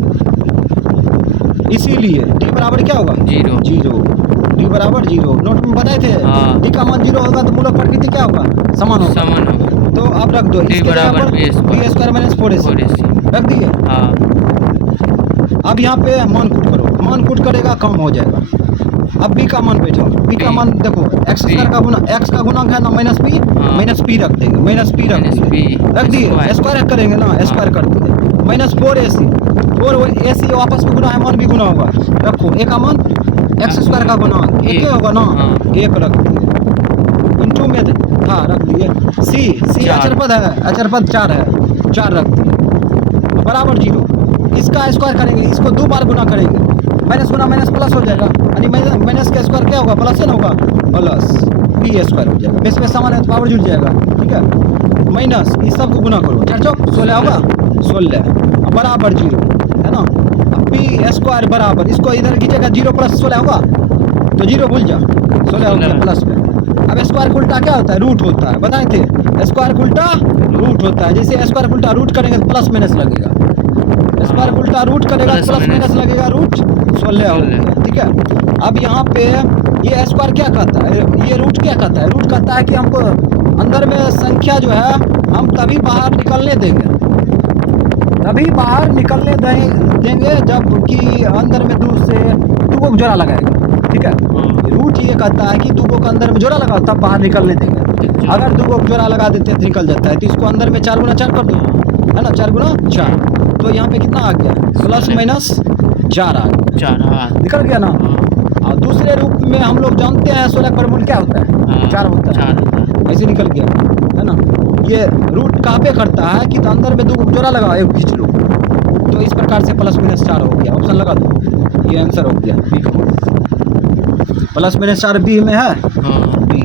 इसीलिए d बराबर क्या होगा? 0। डी बराबर 0। नोट में बताए थे डी का मान 0 होगा तो मूलक प्रकृति क्या होगा, समान होगा। तो आप रख दो डी बराबर बी स्क्वायर माइनस 4ac रख दिए। अब यहाँ पे मान कूट करो, मान कूट करेगा कम हो जाएगा। अब बी का मान बैठाओ, बी का मान देखो एक्स स्क्वायर का गुना, एक्स का गुणांक है ना माइनस पी रख देंगे, माइनस पी रख दिए। स्क्वायर करेंगे ना, स्क्वायर कर दिए माइनस 4ac, 4ac वापस में गुना है, मान भी गुना होगा। रखो ए का मान एक्स स्क्वायर का गुणांक एक होगा ना, एक रख दिए। इंटू में हाँ रख दिए। सी अचरपद है, अचरपद 4 है, 4 रख दिए बराबर 0। इसका स्क्वायर करेंगे, इसको 2 बार गुना करेंगे, माइनस गुना माइनस प्लस हो जाएगा, यानी माइनस का स्क्वायर क्या होगा, प्लस है ना होगा, प्लस बी स्क्वायर हो जाएगा। बेस में समान है तो पावर जुड़ जाएगा, ठीक है। माइनस इस सब को गुना करो, 4 चौक 16 होगा, 16 बराबर 0 है ना। अब बी स्क्वायर बराबर, इसको इधर खींचेगा 0 प्लस 16 होगा तो 0 भूल जा, 16 हो गया प्लस में। अब स्क्वायर का उल्टा क्या होता है, रूट होता है, बताए थे स्क्वायर का उल्टा रूट होता है। जैसे स्क्वायर का उल्टा रूट करेंगे तो प्लस माइनस लगेगा, स्क्वायर का उल्टा रूट करेगा तो प्लस माइनस लगेगा, रूट 16 हो गया, ठीक है। अब यहाँ पे ये स्क्वायर क्या कहता है, ये रूट क्या कहता है, रूट कहता है कि हमको अंदर में संख्या जो है हम तभी बाहर निकलने देंगे, तभी बाहर निकलने देंगे जब कि अंदर में 2 से 2 को जोड़ा लगाएगा, ठीक है। रूट ये कहता है कि 2 को अंदर में जोड़ा लगाओ तब बाहर निकलने देंगे। अगर 2 को जोड़ा लगा देते हैं तो निकल जाता है, तो इसको अंदर में 4 गुना 4 कर दो, है ना, 4 गुना 4। तो यहाँ पे कितना आ गया, प्लस माइनस 4 आ गया, 4 निकल गया ना। और दूसरे रूप में हम लोग जानते हैं 16 का वर्गमूल क्या होता है, 4 होता है, ऐसे निकल गया, है ना। ये रूट कहाँ पे करता है कि तो अंदर में 2 को जोड़ा लगाओ, एक खींच लो, तो इस प्रकार से प्लस माइनस 4 हो गया। ऑप्शन लगा दो, ये आंसर हो गया बी का। प्लस माइनस 4 बी में है, बी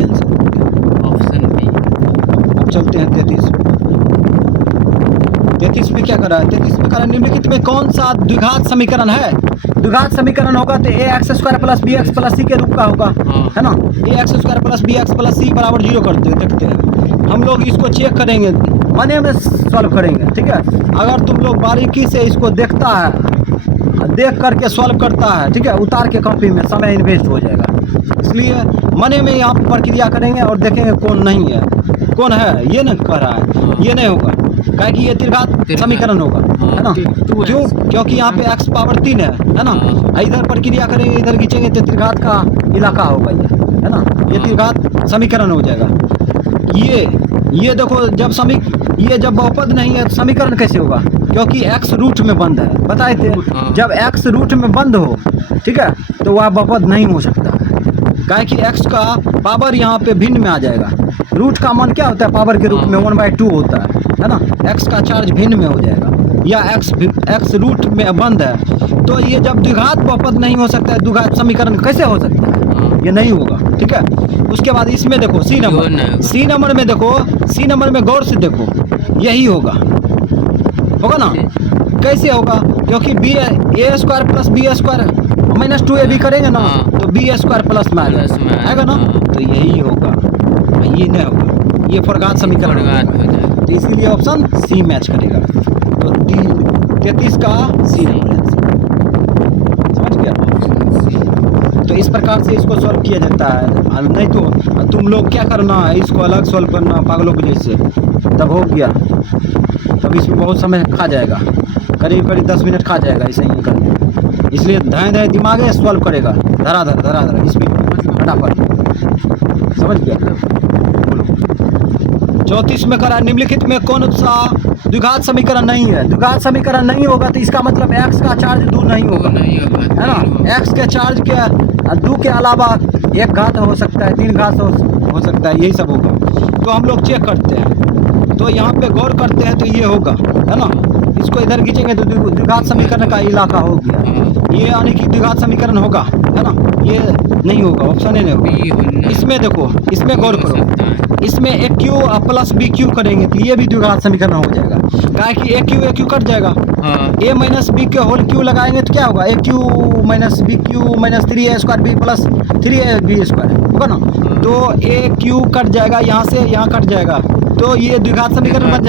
आंसर हो गया, ऑप्शन बी। अब चलते हैं 33 में क्या करा है, 33 में करा निम्नलिखित में कौन सा द्विघात समीकरण है। द्विघात समीकरण होगा तो a x square plus b x plus c के रूप का होगा, है ना। A x square plus b x plus c बराबर 0 करते देखते हैं हम लोग, इसको चेक करेंगे, मने में सॉल्व करेंगे, ठीक है। अगर तुम लोग बारीकी से इसको देखता है, देख करके सॉल्व करता है, ठीक है, उतार के कॉपी में समय इन्वेस्ट हो जाएगा, इसलिए मने में यहाँ पर प्रक्रिया करेंगे और देखेंगे कौन नहीं है, कौन है, ये नहीं कह रहा है, ये नहीं होगा, क्या कि ये त्रिघात समीकरण होगा, है ना। क्यों, क्योंकि यहाँ पे x पावर 3 है ना। इधर प्रक्रिया करेंगे, इधर खींचेंगे तो त्रिघात का इलाका होगा ये, है ना, ये त्रिघात समीकरण हो जाएगा। ये देखो ये जब बहुपद नहीं है तो समीकरण कैसे होगा, क्योंकि x रूट में बंद है, बताए थे जब x रूट में बंद हो, ठीक है, तो वह बहुपद नहीं हो सकता, क्या कि x का पावर यहाँ पे भिन्न में आ जाएगा। रूट का मान क्या होता है, पावर के रूप में 1/2 होता है ना। x का चार्ज भिन्न में हो जाएगा, या x रूट में बंद है, तो ये जब द्विघात बहुपद नहीं हो सकता है, द्विघात समीकरण कैसे हो सकता है, ये नहीं होगा, ठीक है। उसके बाद इसमें देखो सी नंबर में देखो, सी नंबर में गौर से देखो, यही होगा ना। कैसे होगा, क्योंकि b a square plus B square minus 2ab करेंगे ना, तो बी स्क्वायर प्लस में आएगा ना, तो यही होगा, ये नहीं होगा, ये फरगात समीकरण होगा, तो इसीलिए ऑप्शन सी मैच करेगा। तो 33 का सी नंबर, समझ गया। तो इस प्रकार से इसको सॉल्व किया जाता है, नहीं तो तुम लोग क्या करना है, इसको अलग सॉल्व करना पागलों के जैसे, तब हो गया, तब इसमें बहुत समय खा जाएगा, करीब 10 मिनट खा जाएगा ऐसे ही करने, इसलिए धैर्य दिमाग है सॉल्व करेगा, धरा स्पीड फटाफट, समझ गया। 34 में करा निम्नलिखित में कौन सा द्विघात समीकरण नहीं है। द्विघात समीकरण नहीं होगा तो इसका मतलब x का चार्ज 2 नहीं होगा, है ना। x के चार्ज के 2 के अलावा 1 घात हो सकता है, 3 घात हो सकता है, यही सब होगा। तो हम लोग चेक करते हैं, तो यहाँ पे गौर करते हैं, तो ये होगा, है ना। इसको इधर खींचेंगे तो द्विघात समीकरण का इलाका हो गया, ये यानी कि द्विघात समीकरण होगा, है ना। ये नहीं होगा, ऑप्शन नहीं होगा। इसमें देखो, इसमें गौर करो, इसमें ए क्यू प्लस बी क्यू करेंगे तो ये भी द्विघात समीकरण हो जाएगा, क्या कि ए क्यू कट जाएगा, ए माइनस बी के होल क्यू लगाएंगे तो क्या होगा, a cube minus b cube minus 3a square b plus 3ab square होगा ना। तो ए क्यू कट जाएगा, यहाँ से यहाँ कट जाएगा, तो ये द्विघात समीकरण बन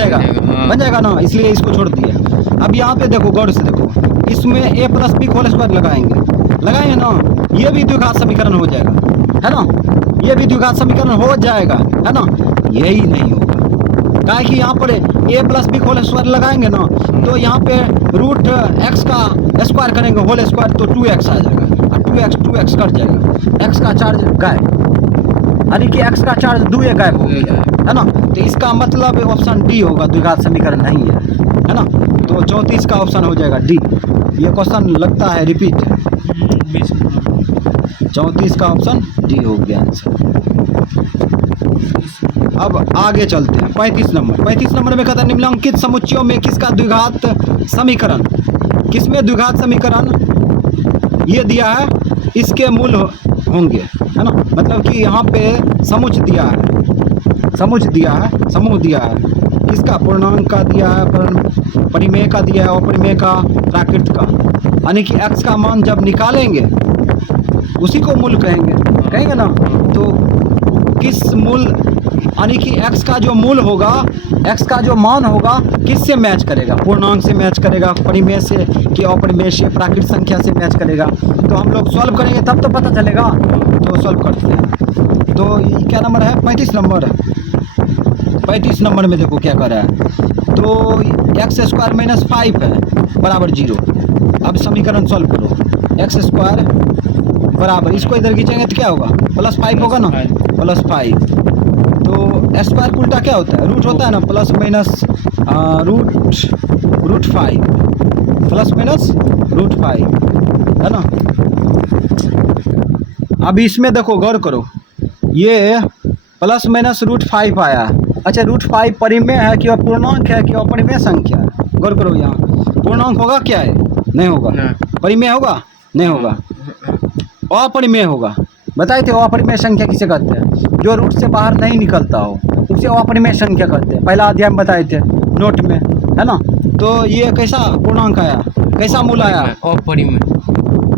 जाएगा ना, इसलिए इसको छोड़ दिया। अब यहाँ पे देखो, गौर से देखो, इसमें ए प्लस बी होल स्क्वायर लगाएंगे लगाएंगे ना, ये भी द्विघात समीकरण हो जाएगा, है ना, ये भी द्विघात समीकरण हो जाएगा, है ना। यही नहीं होगा, क्या कि यहाँ पर a plus B whole square लगाएंगे ना, तो यहाँ पे रूट x का स्क्वायर करेंगे होल स्क्वायर तो 2x आ जाएगा, और 2x कट जाएगा, x का चार्ज गायब, यानी कि x का चार्ज 2 गायब हो गया, है ना। तो इसका मतलब ऑप्शन डी होगा, द्विघात समीकरण नहीं है ना। तो 34 का ऑप्शन हो जाएगा डी। ये क्वेश्चन लगता है रिपीट है। 34 का ऑप्शन डी हो गया आंसर। अब आगे चलते हैं 35 नंबर। 35 नंबर में कहता है निम्नलिखित समुच्चयों में किसका द्विघात समीकरण, किसमें द्विघात समीकरण ये दिया है इसके मूल होंगे, है ना। मतलब कि यहाँ पे समुच्च दिया है, समूह दिया है, किसका, पूर्णांक का दिया है, परिमेय का दिया है, अपरिमेय का, प्राकृत का, यानी कि x का मान जब निकालेंगे उसी को मूल कहेंगे ना। तो किस मूल, यानी कि x का जो मूल होगा, x का जो मान होगा किससे मैच करेगा, पूर्णांक से मैच करेगा, परिमेय से कि अपरिमेय से, प्राकृत संख्या से मैच करेगा। तो हम लोग सॉल्व करेंगे तब तो पता चलेगा, तो सॉल्व करते हैं। तो ये क्या नंबर है, 35 नंबर। 35 नंबर में देखो क्या कर रहा है, तो एक्स स्क्वायर माइनस 5 है बराबर 0। अब समीकरण सॉल्व करो, एक्स स्क्वायर बराबर, इसको इधर खींचेंगे तो क्या होगा, +5 होगा ना, +5। तो स्क्वायर उल्टा क्या होता है, रूट होता है ना, plus minus root 5, plus minus root 5, है ना। अब इसमें देखो गौर करो, ये प्लस माइनस रूट 5 आया। अच्छा, रूट 5 परिमेय है कि पूर्णांक है कि अपरिमेय संख्या है, गौर करो। यहाँ पूर्णांक होगा क्या है, नहीं होगा, परिमेय होगा, नहीं होगा, अपरिमेय होगा। बताए थे अपरिमेय संख्या किसे कहते हैं, जो रूट से बाहर नहीं निकलता हो उसे अपरिमेय संख्या कहते हैं, पहला अध्याय में बताए थे नोट में, है ना। तो ये कैसा पूर्णांक आया, कैसा मूल आया,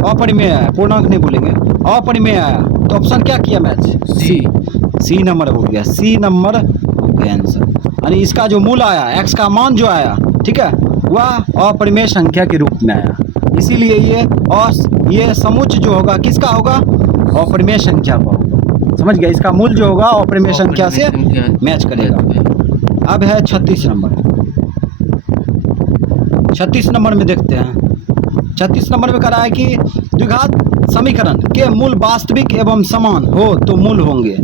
अपरिमेय आया, पूर्णांक नहीं बोलेंगे, अपरिमेय आया। तो ऑप्शन क्या किया मैच, सी नंबर हो गया, सी नंबर हो गया आंसर। यानी इसका जो मूल आया, x का मान जो आया, ठीक है, वह अपरिमेय संख्या के रूप में आया। इसीलिए ये समुच्च जो होगा किसका होगा, अपरिमेय संख्या का होगा। समझ गया, इसका मूल जो होगा अपरिमेय संख्या से मैच करेगा। अब है 36 नंबर। 36 नंबर में देखते हैं, 36 नंबर में कह रहा है कि द्विघात समीकरण के मूल वास्तविक एवं समान हो तो मूल होंगे,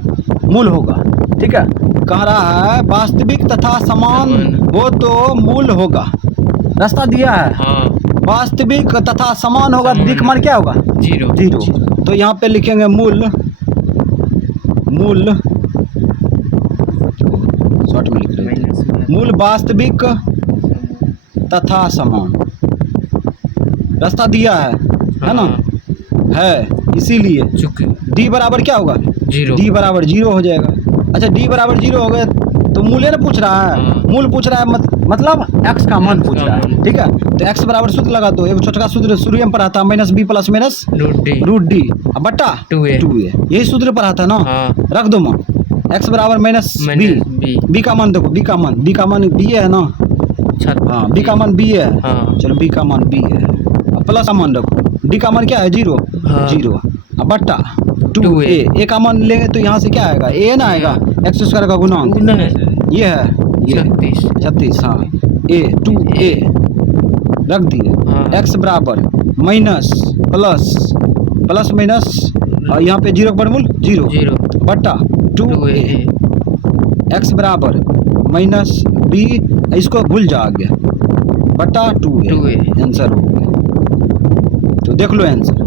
मूल होगा, ठीक है। कह रहा है वास्तविक तथा समान हो तो मूल होगा, रास्ता दिया है, वास्तविक तथा समान होगा, दिख मान क्या होगा, 0। तो यहाँ पे लिखेंगे मूल शॉर्ट में लिख रहे हैं, मूल वास्तविक तथा समान, रास्ता दिया है ना, है, इसीलिए डी बराबर क्या होगा, 0, डी बराबर 0 हो जाएगा। अच्छा, डी बराबर 0 हो गया तो मूल्य ना पूछ रहा है, मूल पूछ रहा है, मतलब x का मान पूछ रहा है, ठीक है। तो x बराबर सूत्र लगा दो, एक छोटा सूत्र शुरू में पढ़ा था, -b plus minus root D बट्टा 2a, यही सूत्र पढ़ा था ना, रख दो मान, x बराबर -b का मान देखो, b का मान b है ना, हाँ, b का मान b है, चलो b का मान b है, प्लस का मान रखो, d का मान क्या है, 0, बट्टा 2a, a का मान लेंगे तो यहाँ से क्या आएगा, a ना आएगा, x स्क्वायर का गुणांक, ये है, ये 36, हाँ, a 2a रख दिए, x बराबर माइनस प्लस माइनस, और यहाँ पे 0 पर मूल 0 बट्टा 2a, x बराबर -b, इसको भूल जा गया, बट्टा 2a आंसर हो गया। तो देख लो आंसर,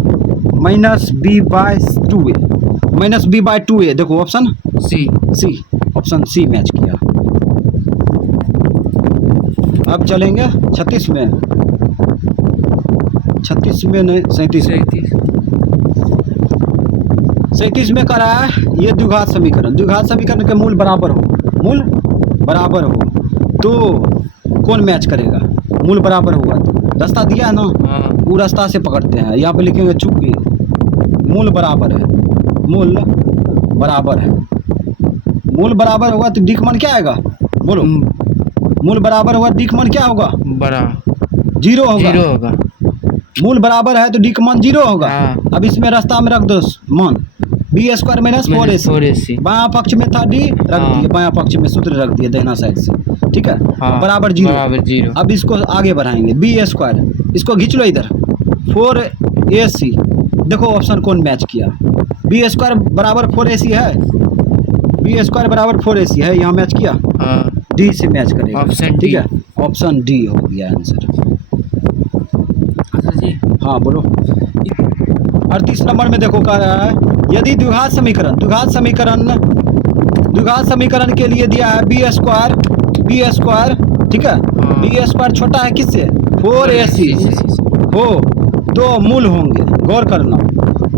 -b/2a, देखो option C, option C match किया। अब चलेंगे 36 में, 36 में नहीं, 37 में करा है ये द्विघात समीकरण के मूल बराबर हो तो कौन मैच करेगा, मूल बराबर होगा तो रास्ता दिया है ना, वो रास्ता से पकड़ते हैं। यहाँ पे लिखेंगे चूंकि मूल बराबर है, मूल बराबर होगा तो दिख मान क्या आएगा, बोलो, मूल बराबर होगा, दिख मान क्या होगा, 0 होगा, मूल बराबर है तो डी का मान 0 होगा। हाँ। अब इसमें रास्ता में रख दो मान बी स्क्वायर माइनस 4ac। बायां पक्ष में था डी, रख हाँ। दिए, बायां पक्ष में सूत्र रख दिए दाहिना साइड से, ठीक है। हाँ। बराबर 0। अब इसको आगे बढ़ाएंगे, बी स्क्वायर इसको खींच लो इधर 4ac। देखो ऑप्शन कौन मैच किया, बी स्क्वायर बराबर 4ac है, बी स्क्वायर बराबर 4ac है, यहाँ मैच किया। हाँ। डी से मैच करेगा, ऑप्शन ठीक है, ऑप्शन डी हो गया आंसर। हाँ बोलो। 38 नंबर में देखो कह रहा है यदि द्विघात समीकरण के लिए दिया है बी स्क्वायर, ठीक है, बी स्क्वायर छोटा है किससे, 4ac हो तो मूल होंगे। गौर करना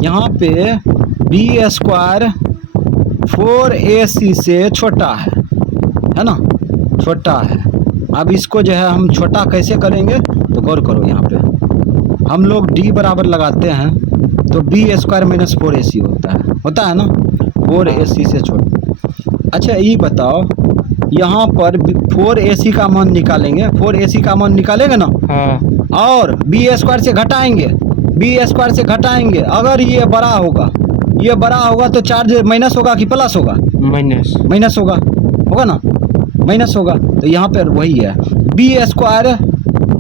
यहाँ पे बी स्क्वायर 4ac से छोटा है ना, छोटा है। अब इसको जो है हम छोटा कैसे करेंगे तो गौर करो, यहाँ पे हम लोग डी बराबर लगाते हैं तो बी स्क्वायर माइनस 4ac होता है ना, 4ac से छोटा। अच्छा ये बताओ यहाँ पर 4ac का मान निकालेंगे, 4ac का मान निकालेंगे ना। हाँ। और बी स्क्वायर से घटाएंगे, अगर ये बड़ा होगा तो चार्ज माइनस होगा कि प्लस होगा, माइनस होगा ना, माइनस होगा। तो यहाँ पर वही है, बी स्क्वायर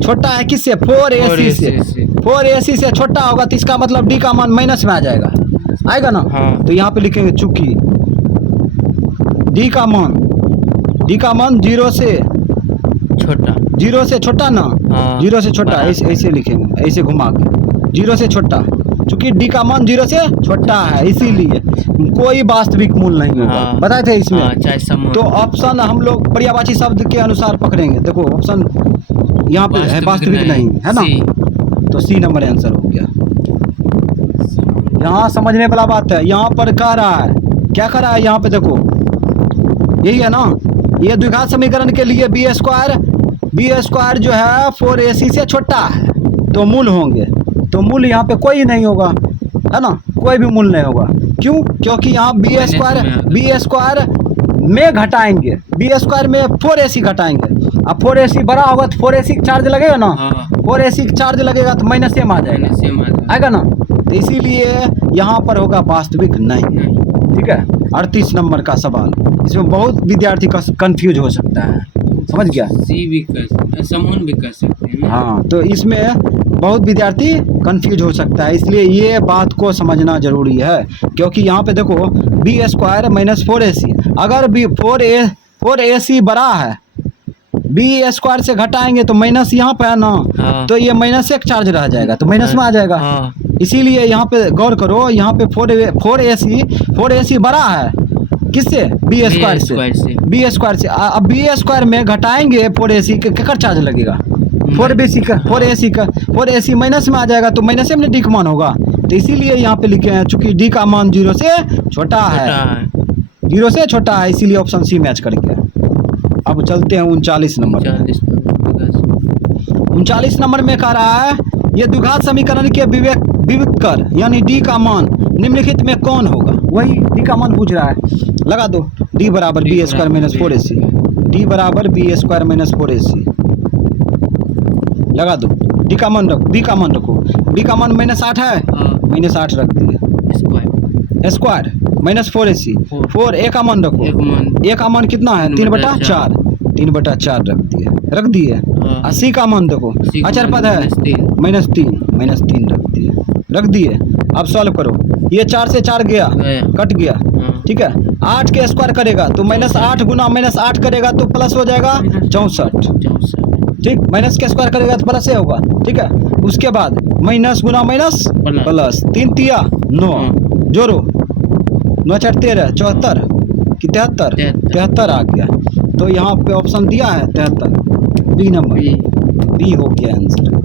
छोटा है किससे, 4ac से, 4ac से छोटा होगा तो इसका मतलब डी का मान माइनस में आएगा ना। हाँ। तो यहाँ पे लिखेंगे चूंकि डी का मान 0 से छोटा ना। हाँ। 0 से छोटा, ऐसे लिखेंगे, ऐसे घुमा के 0 से छोटा, चूंकि डी का मान 0 से छोटा है इसीलिए कोई वास्तविक मूल नहीं होगा। हाँ। बताए थे इसमें। हाँ, तो ऑप्शन हम लोग पर्यायवाची शब्द के अनुसार पकड़ेंगे। देखो ऑप्शन यहाँ पे है वास्तविक नहीं है ना, तो सी नंबर आंसर हो गया। यहाँ समझने वाला बात है, यहाँ पर कह रहा है, क्या कह रहा है यहाँ पे देखो, यही है ना, ये द्विघात समीकरण के लिए बी स्क्वायर जो है 4ac से छोटा है तो मूल होंगे। तो मूल यहाँ पे कोई नहीं होगा, है ना, कोई भी मूल नहीं होगा। क्यों? क्योंकि यहाँ बी स्क्वायर में घटाएंगे, बी स्क्वायर में 4ac घटाएंगे। अब 4ac बड़ा होगा तो 4ac चार्ज लगेगा ना। हाँ। 4ac चार्ज लगेगा तो माइनस सेम आ जाएगा, आएगा ना। तो इसीलिए यहाँ पर होगा वास्तविक नहीं, ठीक है। 38 नंबर का सवाल, इसमें बहुत विद्यार्थी का कंफ्यूज हो सकता है, समझ गया। सी भी समून भी कर सकते हैं। हाँ, तो इसमें बहुत विद्यार्थी कंफ्यूज हो सकता है, इसलिए ये बात को समझना जरूरी है। क्योंकि यहाँ पे देखो बी स्क्वायर माइनस 4ac, अगर बी 4ac बड़ा है, बी स्क्वायर से घटाएंगे तो माइनस यहाँ पे है ना। हाँ। तो ये माइनस एक चार्ज रह जाएगा तो माइनस में आ जाएगा। हाँ। इसीलिए यहाँ पे गौर करो, यहाँ पे 4ac बड़ा है किससे, बी स्क्वायर से, बी स्क्वायर से। अब बी स्क्वायर में घटाएंगे 4ac का चार्ज लगेगा, 4ac माइनस में आ जाएगा तो माइनस में डी का मान होगा। तो इसीलिए यहाँ पे लिखे हैं चूंकि डी का मान 0 से छोटा है, 0 से छोटा है, इसीलिए ऑप्शन सी मैच कर गया। अब चलते हैं 39 नंबर। 39 नंबर में कह रहा है ये द्विघात समीकरण के विवेक कर, यानी डी का मान निम्नलिखित में कौन होगा। वही डी का मान पूछ रहा है, लगा दो डी बराबर B square minus 4ac, D बराबर बी स्क्वायर माइनस 4ac लगा दो। डी का मान रखो, बी का मान रखो, बी का मान -8 है, -8 रख दिए, स्क्वायर माइनस 4ac, 4 ए का मान रखो, ए का मान कितना है 3/4, 3/4 रख दिए। और सी का मान देखो, अचर पद है -3 रख दिए। अब सॉल्व करो, ये 4 से 4 गया, कट गया, ठीक है। 8 के स्क्वायर करेगा तो -8 गुना -8 करेगा तो प्लस हो जाएगा 64, ठीक। माइनस के स्क्वायर करेगा तो प्लस होगा, ठीक है। उसके बाद माइनस गुना माइनस प्लस, 3 तिया 9, जोड़ो 9 4 13 74 कि 73 आ गया। तो यहाँ पे ऑप्शन दिया है 73, बी नंबर, बी हो गया आंसर।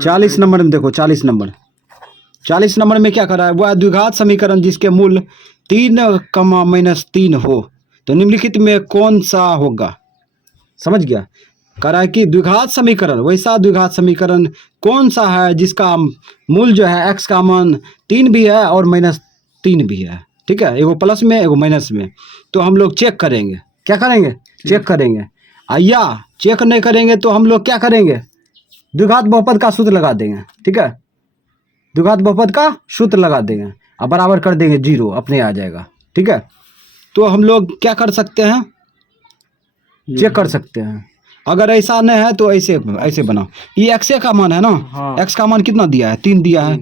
40 नंबर में देखो, 40 नंबर में क्या कर रहा है, वह द्विघात समीकरण जिसके मूल 3, हो तो निम्नलिखित में कौन सा होगा। समझ गया, कह रहा है कि द्विघात समीकरण, वैसा द्विघात समीकरण कौन सा है जिसका मूल जो है x का मान 3 भी है और -3 भी है, ठीक है। एगो प्लस में एगो माइनस में। तो हम लोग चेक करेंगे, क्या करेंगे, चेक करेंगे। या चेक नहीं करेंगे तो हम लोग क्या करेंगे, द्विघात बहुपद का सूत्र लगा देंगे। ठीक है, द्विघात बहुपद का सूत्र लगा देंगे और बराबर कर देंगे 0, अपने आ जाएगा। ठीक है, तो हम लोग क्या कर सकते हैं, चेक कर सकते हैं। अगर ऐसा नहीं है तो ऐसे ऐसे बनाओ। ये एक्स का मान है ना, हाँ। एक्स का मान कितना दिया है, 3 दिया है।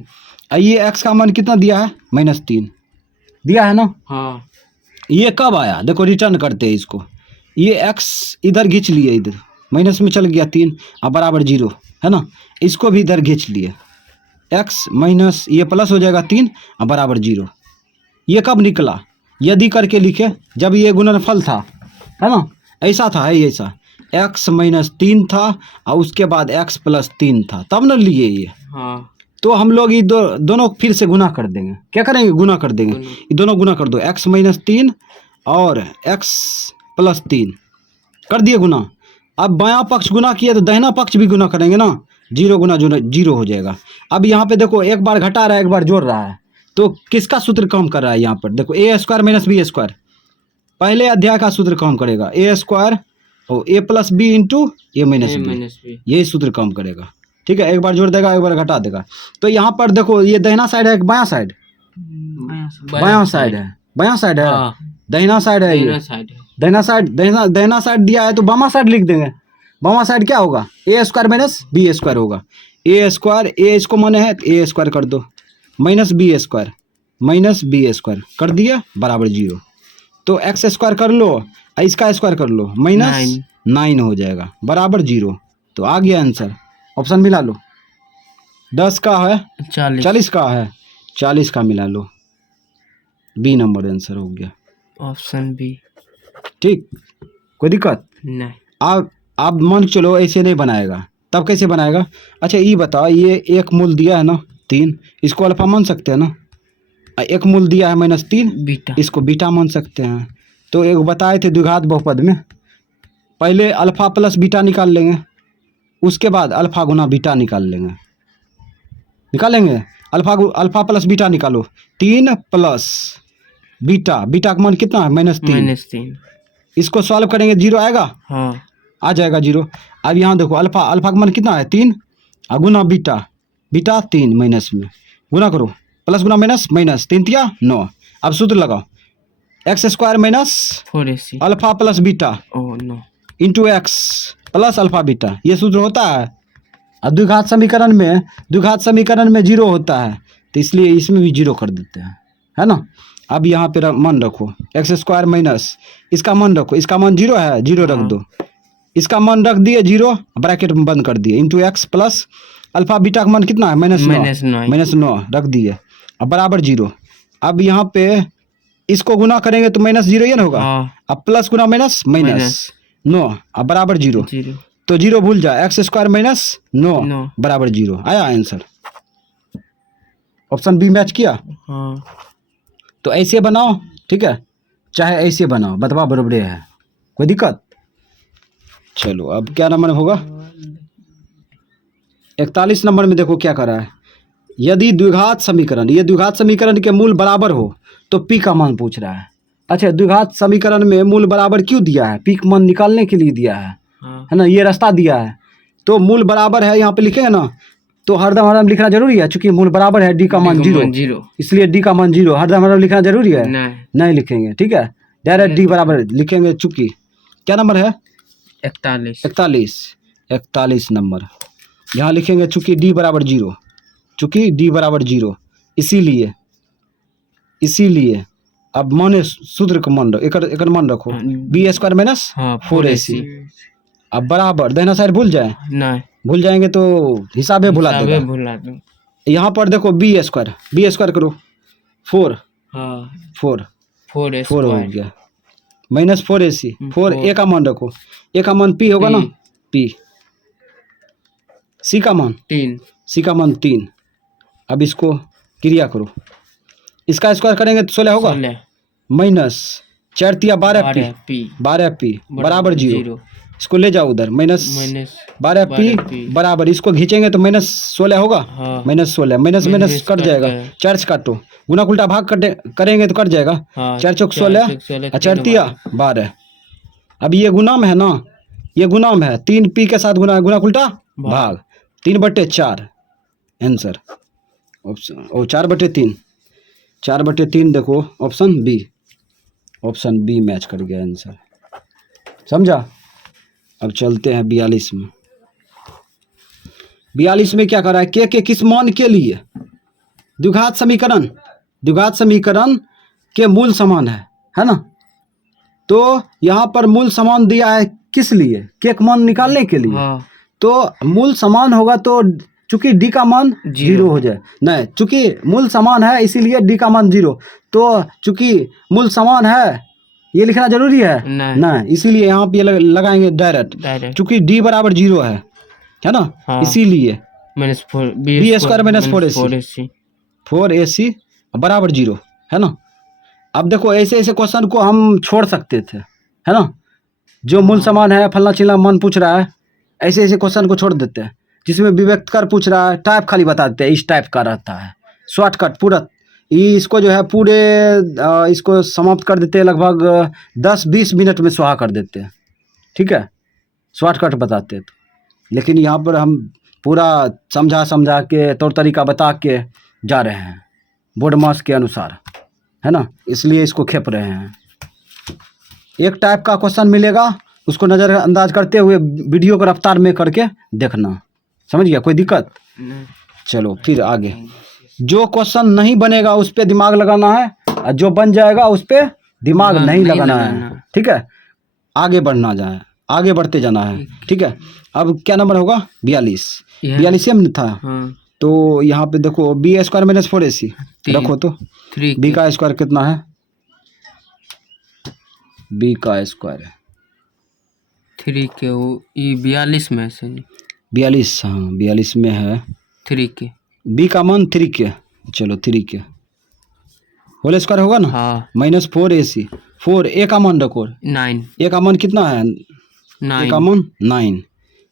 और ये एक्स का मान कितना दिया है, -3 दिया है ना। हाँ। ये कब आया, देखो रिटर्न करते हैं इसको। ये एक्स इधर खींच लिए, इधर माइनस में चल गया 3 और बराबर 0 है ना। इसको भी इधर खींच लिए, एक्स माइनस ये प्लस हो जाएगा 3 और बराबर 0। ये कब निकला, यदि करके लिखे जब ये गुणनफल था, है ना, ऐसा था, है ऐसा, x -3 था और उसके बाद x + 3 था, तब न लिए ये। हाँ। तो हम लोग ये दोनों फिर से गुना कर देंगे। क्या करेंगे, गुना कर देंगे। ये दोनों गुना कर दो, x -3 और x + 3 कर दिए गुना। अब बायां पक्ष गुना किया तो दाहिना पक्ष भी गुना करेंगे ना, 0 गुना 0 हो जाएगा। अब यहाँ पे देखो एक बार घटा रहा है, एक बार जोड़ रहा है, तो किसका सूत्र काम कर रहा है यहाँ पर, देखो a² - b²। पहले अध्याय का सूत्र काम करेगा, a² और a + b × a - b, यही सूत्र काम करेगा। ठीक है, एक बार जोड़ देगा, एक बार घटा देगा। तो यहाँ पर देखो ये दाहिना साइड है, बायां साइड, बायां साइड है, बायां साइड है, दाहिना साइड है, ये दाहिना साइड, दाहिना साइड दिया है तो बामा साइड लिख देंगे। बामा साइड क्या होगा, a² - b² होगा। a², a इसको माने है a² कर दो, -b² -b² कर दिया बराबर 0। तो x² कर लो, इसका स्क्वायर कर लो, -9 हो जाएगा बराबर 0। तो आ गया आंसर, ऑप्शन मिला लो। 10 का है, 40 का है, 40 का मिला लो, बी नंबर आंसर हो गया, ऑप्शन बी। ठीक, कोई दिक्कत नहीं। आप मान चलो ऐसे नहीं बनाएगा, तब कैसे बनाएगा। अच्छा ये बताओ, ये एक मूल दिया है ना 3, इसको अल्फा मान सकते हैं ना। एक मूल दिया है -3, बीटा, इसको बीटा मान सकते हैं। तो एक बताए थे द्विघात बहुपद में, पहले अल्फा + बीटा निकाल लेंगे, उसके बाद अल्फा गुना बीटा निकालेंगे। अल्फा + बीटा निकालो, 3 + बीटा का मान कितना है, -3। इसको सॉल्व करेंगे 0 आएगा, हाँ। आ जाएगा 0। अब यहाँ देखो अल्फा का मान कितना है 3 और गुना बीटा 3 माइनस में गुना करो, प्लस गुना माइनस, -3 × 9। अब सूत्र लगाओ, x² - 4ac alpha + beta × x + alpha beta, ये सूत्र होता है। और द्विघात समीकरण में 0 होता है, तो इसलिए इसमें भी 0 कर देते हैं, है ना। अब यहाँ पे मान रखो, x² - इसका मान रखो, इसका मान 0 है, 0 रख दो, इसका मान रख दिए 0, ब्रैकेट में बंद कर दिए, × x + अल्फा बीटा का मान कितना है, -9 रख दिए, अब बराबर 0। अब यहाँ पे इसको गुना करेंगे तो -0 ये ना होगा। अब प्लस गुना -9 अब बराबर 0। तो 0 भूल जाए, x² - 9 बराबर 0 आया आंसर। ऑप्शन बी मैच किया। तो ऐसे बनाओ, ठीक है, चाहे ऐसे बनाओ, बतवा बराबर है, कोई दिक्कत। चलो अब क्या नंबर होगा, 41 नंबर में देखो क्या कर रहा है। यदि द्विघात समीकरण के मूल बराबर हो तो पी का मान पूछ रहा है। अच्छा, द्विघात समीकरण में मूल बराबर क्यों दिया है, पी का मान निकालने के लिए दिया है ना, ये रास्ता दिया है। तो मूल बराबर है यहाँ पे लिखेंगे ना, तो हरदम लिखना जरूरी है, चूंकि मूल बराबर है, डी का मान 0, इसलिए डी का मान 0 हरदम लिखना जरूरी है, नहीं लिखेंगे। ठीक है, डायरेक्ट डी बराबर लिखेंगे। चूंकि क्या नंबर है, 41 नंबर यहाँ लिखेंगे, चूंकि डी बराबर 0, इसीलिए अब माने सूत्र का मान रखो, एक मान रखो, b² - 4ac। अब बराबर दाहिना साइड भूल जाए, नहीं भूल जाएंगे तो हिसाबे भुला देगा। यहाँ पर देखो b² करो, 4 हो गया, -4ac, 4 a का मान रखो, a का मान p होगा ना, p, c का मान 3। अब इसको क्रिया करो, इसका स्क्वायर करेंगे तो 16 होगा, -4 × 12p बराबर 0। इसको ले जाओ उधर, -12p बराबर, इसको खींचेंगे तो -16 होगा, -16 कट जाएगा, 4 से काटो, गुना उल्टा भाग करेंगे तो कट जाएगा, 4 × 4 = 16 और 4 × 3 = 12। अब ये गुना में है ना, ये गुना में है, 3p के साथ गुना, गुना उल्टा भाग, 3/4 आंसर ऑप्शन, ओ 4/3, 4/3 देखो option B, option B match कर गया आंसर। समझा। अब चलते हैं 42 में। 42 में क्या कर रहा है, के किस मान के लिए द्विघात समीकरण, द्विघात समीकरण के मूल समान है ना। तो यहाँ पर मूल समान दिया है किस लिए, के का मान निकालने के लिए। हाँ। तो मूल समान होगा तो चूंकि डी का मान 0 हो जाए, नहीं चूंकि मूल समान है इसीलिए डी का मान 0, तो चूंकि मूल समान है ये लिखना जरूरी है नहीं, इसीलिए यहाँ पे लगाएंगे डायरेक्ट, चूंकि डी बराबर 0 है ना। हाँ। इसीलिए B square minus 4ac, 4ac बराबर 0 है ना। अब देखो ऐसे ऐसे क्वेश्चन को हम छोड़ सकते थे, है ना, जो मूल समान है फलना चिल्ला मान पूछ रहा है, ऐसे ऐसे क्वेश्चन को छोड़ देते हैं। जिसमें विव्यक्त कर पूछ रहा है टाइप खाली बता देते हैं, इस टाइप का रहता है, शॉर्टकट पूरा इसको जो है पूरे इसको समाप्त कर देते हैं, लगभग 10-20 मिनट में सुहा कर देते हैं, ठीक है, शॉर्टकट बताते हैं। तो लेकिन यहाँ पर हम पूरा समझा के तौर तरीका बता के जा रहे हैं बोर्ड मार्क्स के अनुसार, है ना, इसलिए इसको खेप रहे हैं। एक टाइप का क्वेश्चन मिलेगा उसको नज़रअंदाज करते हुए वीडियो को रफ्तार में करके देखना, समझ गया, कोई दिक्कत। चलो फिर आगे, जो क्वेश्चन नहीं बनेगा उस पर दिमाग लगाना है और जो बन जाएगा उस पर दिमाग नहीं लगाना है, ठीक है। आगे बढ़ना जाए, आगे बढ़ते जाना है, ठीक है। अब क्या नंबर होगा, 42, 42 में था। तो यहाँ पे देखो बी स्क्वायर माइनस 4ac रखो, तो बी का स्क्वायर कितना है, बी का स्क्वायर 3 के, वो 42 में से 42, हाँ 42 में है 3 के, बी का मान 3 के, चलो 3 के होल स्क्वायर होगा ना। हाँ। माइनस 4ac, 4 ए का मान रखो 9, ए का मान कितना है 9, ए का मान 9,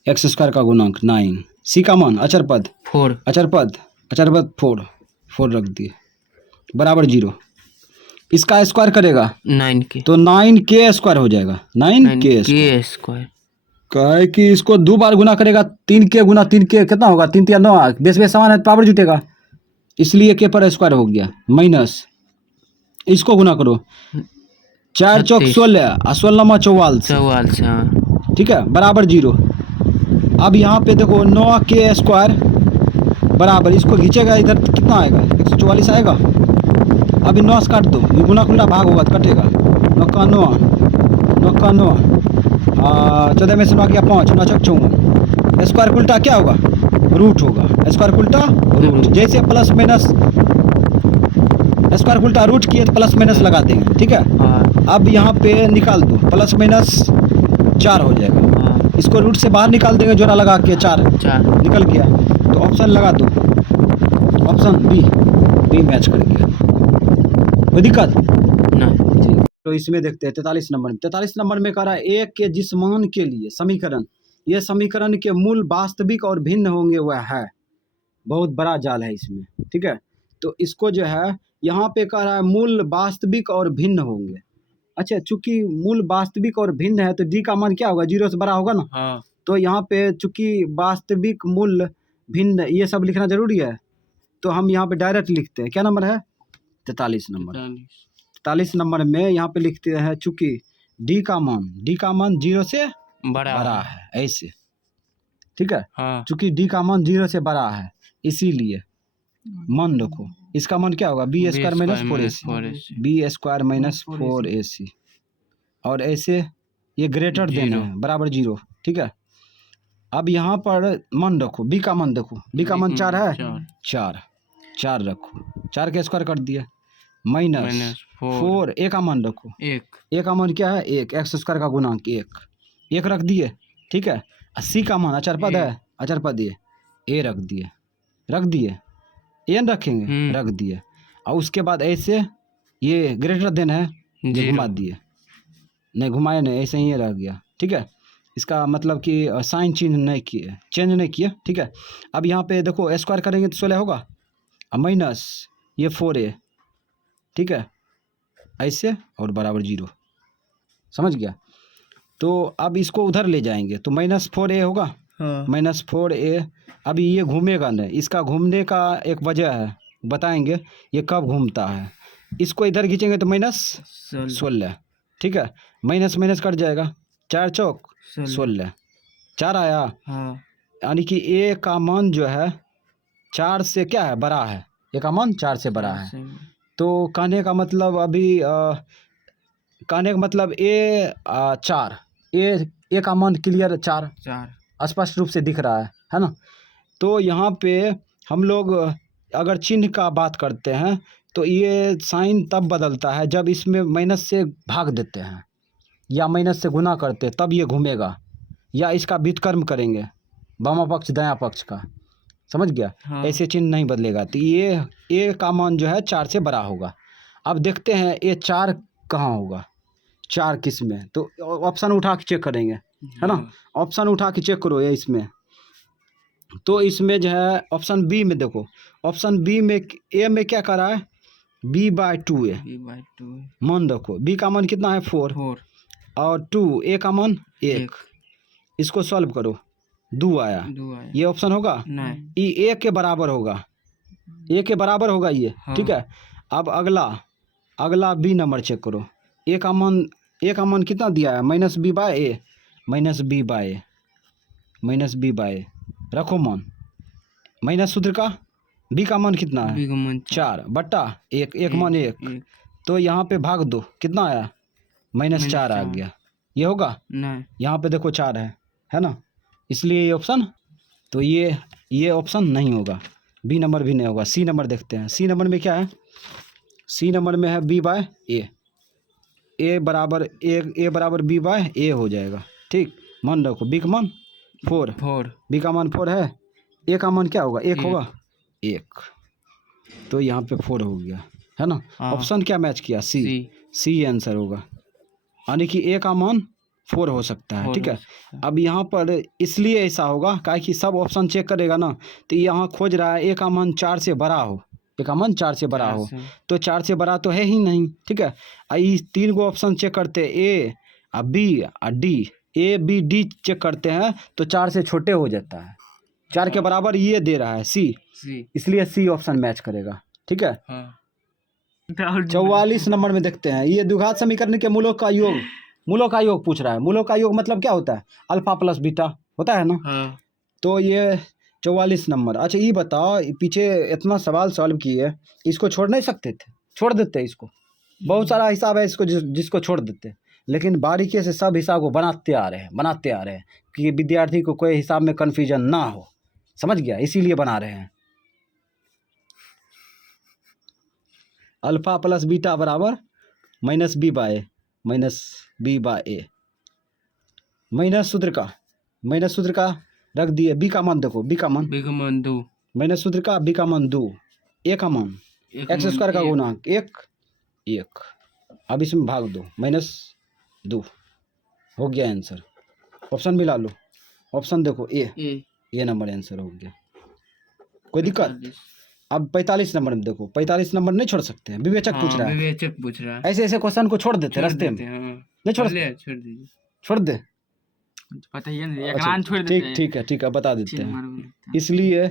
एक्स स्क्वायर का गुणांक 9, सी का मान अचर पद 4, अचर पद 4 रख दिए बराबर 0। इसका स्क्वायर करेगा 9 के, तो 9 के स्क्वायर हो जाएगा, 9 के स्क्वायर। कहे कि इसको 2 बार गुना करेगा, 3 के गुना 3 के कितना होगा, 3 3 9, बेस समान है पावर जुटेगा, इसलिए के पर स्क्वायर हो गया, माइनस इसको गुना करो 4 चौक 16 और 16 44, ठीक है, बराबर 0। अब यहाँ पे देखो 9 के स्क्वायर बराबर, इसको खींचेगा इधर कितना आएगा, 144 आएगा। अभी 9 से काट दो, ये गुना खुला भाग होगा तो कटेगा, 9 का 9, 9 का 9, 14 में से 9 गया 5, 9 चौक 54, स्क्वायर उल्टा क्या होगा, रूट होगा, स्क्वायर उल्टा रूट, जैसे प्लस माइनस स्क्वायर उल्टा रूट किए तो प्लस माइनस लगा देंगे, ठीक है। अब यहाँ पे निकाल दो, प्लस माइनस 4 हो जाएगा, इसको रूट से बाहर निकाल देंगे जोड़ा लगा के, 4 निकल गया, तो ऑप्शन लगा दो, ऑप्शन बी मैच कर गया, कोई दिक्कत नहीं। तो इसमें देखते हैं 43 नंबर में, 43 नंबर में कह रहा है एक के जिस मान के लिए समीकरण, यह समीकरण के मूल वास्तविक और भिन्न होंगे वह है, बहुत बड़ा जाल है इसमें, ठीक है। तो इसको जो है यहाँ पे कह रहा है मूल वास्तविक और भिन्न होंगे। अच्छा, चूंकि मूल वास्तविक और भिन्न है तो डी का मान क्या होगा, 0 से बड़ा होगा ना। हाँ। तो यहाँ पे चूंकि वास्तविक मूल भिन्न ये सब लिखना जरूरी है, तो हम यहाँ पे डायरेक्ट लिखते हैं, क्या नंबर है 43 नंबर, 43 नंबर में यहाँ पे लिखते हैं चूंकि डी का मान 0 से बड़ा है, ऐसे, ठीक है। हाँ। चूंकि डी का मान 0 से बड़ा है इसीलिए मान रखो, इसका मान क्या होगा, B square minus 4ac, B square minus 4ac, और ऐसे ये ग्रेटर देन है बराबर 0, ठीक है। अब यहाँ पर मान रखो, बी का मान देखो, बी का मान 4 है, 4 रखो, 4 के स्क्वायर कर दिया, माइनस 4, ए का मान रखो, ए का मान क्या है 1, एक्स स्क्वायर का गुणांक 1 रख दिए, ठीक है। सी का मान अचर पद है, अचर पद ए रख दिए एन रखेंगे, रख दिए, और उसके बाद ऐसे ये ग्रेटर देन है, ये घुमा दिए, नहीं घुमाए नहीं, ऐसे ही रह गया, ठीक है। इसका मतलब कि साइन चेंज नहीं किए, ठीक है। अब यहाँ पे देखो स्क्वायर करेंगे तो 16 होगा, और माइनस ये 4a, ठीक है, ऐसे और बराबर 0, समझ गया। तो अब इसको उधर ले जाएंगे तो -4a होगा। हाँ -4a। अभी ये घूमेगा नहीं, इसका घूमने का एक वजह है, बताएंगे ये कब घूमता है। इसको इधर खींचेंगे तो -16, ठीक है। माइनस माइनस कट जाएगा, 4 चौक 16, 4 आया। हाँ यानी कि ए का मान जो है 4 से क्या है, बड़ा है। ए का मान 4 से बड़ा है। तो कहने का मतलब अभी कहने का मतलब ए 4, ए का मान क्लियर 4 स्पष्ट रूप से दिख रहा है ना। तो यहाँ पे हम लोग अगर चिन्ह का बात करते हैं तो ये साइन तब बदलता है जब इसमें माइनस से भाग देते हैं या माइनस से गुना करते हैं, तब ये घूमेगा, या इसका व्युत्क्रम करेंगे, बामा पक्ष दायां पक्ष का, समझ गया। हाँ। ऐसे चिन्ह नहीं बदलेगा। तो ये ए का मान जो है 4 से बड़ा होगा। अब देखते हैं ये 4 कहाँ होगा, 4 किस में। तो ऑप्शन उठा के चेक करेंगे, है ना। ऑप्शन उठा के चेक करो ये इसमें। तो इसमें जो है ऑप्शन बी में देखो, ऑप्शन बी में ए में क्या कर रहा है, b/2 है। मान देखो बी का मान कितना है 4 और 2, ए का मान 1। इसको सॉल्व करो, 2 आया। ये ऑप्शन होगा नहीं, ये ए के बराबर होगा, ए के बराबर होगा ये। हाँ। ठीक है। अब अगला बी नंबर चेक करो। ए का मान कितना दिया है, -b/a, -b/a रखो मान। माइनस सूत्र का बी का मान कितना है, 4/1, एक मान 1। तो यहाँ पे भाग दो, कितना आया, -4 आ गया। ये होगा नहीं, यहाँ पे देखो 4 है ना, इसलिए ये ऑप्शन, तो ये ऑप्शन नहीं होगा। बी नंबर भी नहीं होगा। सी नंबर देखते हैं। सी नंबर में क्या है, सी नंबर में है b/a, ए बराबर b/a हो जाएगा। ठीक, मान रखो बी का मान 4, बी का मान 4 है, ए का मान क्या होगा, 1 होगा, 1। तो यहाँ पे 4 हो गया, है ना। ऑप्शन क्या मैच किया, सी आंसर होगा। यानी कि ए का मान 4 हो सकता है। ठीक है। अब यहाँ पर इसलिए ऐसा होगा काहे कि सब ऑप्शन चेक करेगा ना, तो यहाँ खोज रहा है ए का मान 4 से बड़ा हो, ए का मान 4 से बड़ा हो, तो 4 से बड़ा तो है ही नहीं। ठीक है। इस 3 को ऑप्शन चेक करते हैं, A B D, A B D check करते हैं तो 4 से छोटे हो जाता है, 4 के बराबर ये दे रहा है सी, इसलिए सी ऑप्शन मैच करेगा। ठीक है। 44 नंबर में देखते हैं, ये द्विघात समीकरण के मूलों का योग पूछ रहा है। मूलों का योग मतलब क्या होता है, अल्फा प्लस बीटा होता है ना। तो ये 44 नंबर। अच्छा ये बताओ, पीछे इतना सवाल सॉल्व किए, इसको छोड़ नहीं सकते थे, छोड़ देते इसको। बहुत सारा हिसाब है इसको जिसको छोड़ देते, लेकिन बारीकी से सब हिसाब को बनाते आ रहे हैं कि विद्यार्थी को कोई हिसाब में कन्फ्यूजन ना हो, समझ गया, इसीलिए बना रहे हैं। अल्फा प्लस बीटा बराबर -b/a, माइनस सूत्र का रख दिए। बी का मान देखो, बी का मान 2, माइनस सूत्र का बी का मान 2, ए का मान x² का गुणांक 1। अब इसमें भाग दो, -2 हो गया आंसर। ऑप्शन मिला लो, ऑप्शन देखो ए नंबर आंसर हो गया। कोई दिक्कत। अब 45 नंबर में देखो, 45 नंबर नहीं छोड़ सकते हैं, विवेचक पूछ रहा है। ऐसे क्वेश्चन को छोड़ देते रास्ते में, नहीं छोड़ दे, ठीक है, बता देते हैं। इसलिए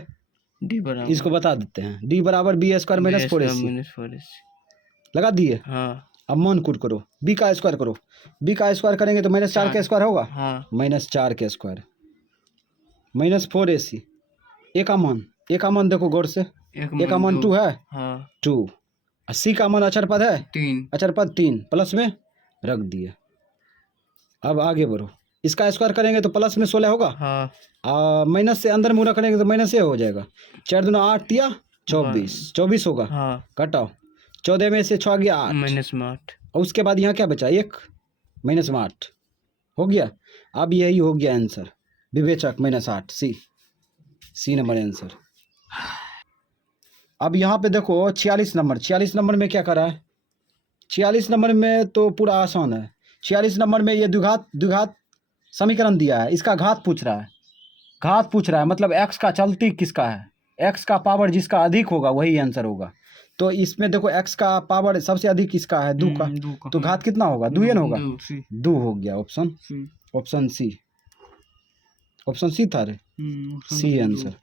इसको बता देते हैं, d बराबर b² - 4ac लगा दिए। अब मान कूट करो, b का स्क्वायर करो, b का स्क्वायर करेंगे तो -4 का स्क्वायर होगा, -4 का स्क्वायर -4ac। ए का मान देखो गौर से, ए का मान 2 है, 2। सी का मान अचर पद है, 3 प्लस में रख दिए। अब आगे बढ़ो, इसका स्क्वायर करेंगे तो प्लस में 16 होगा, माइनस से अंदर मुड़ा करेंगे तो माइनस हो जाएगा। 4 दूना 8 या 24 होगा। घटाओ, 14 में से 6 गया 8, और उसके बाद यहाँ क्या बचा, 1 -8 हो गया। अब यही हो गया आंसर, विवेचक -8, सी नंबर आंसर। अब यहाँ पे देखो 46 नंबर में क्या करा है, 46 नंबर में तो पूरा आसान है। 46 नंबर में ये द्विघात समीकरण दिया है, इसका घात पूछ रहा है, मतलब x का चलती किसका है, x का पावर जिसका अधिक होगा वही आंसर होगा। तो इसमें देखो x का पावर सबसे अधिक किसका है, 2 का, तो घात कितना होगा, 2 होगा, 2 हो गया option option C. Option C था रे, सी आंसर,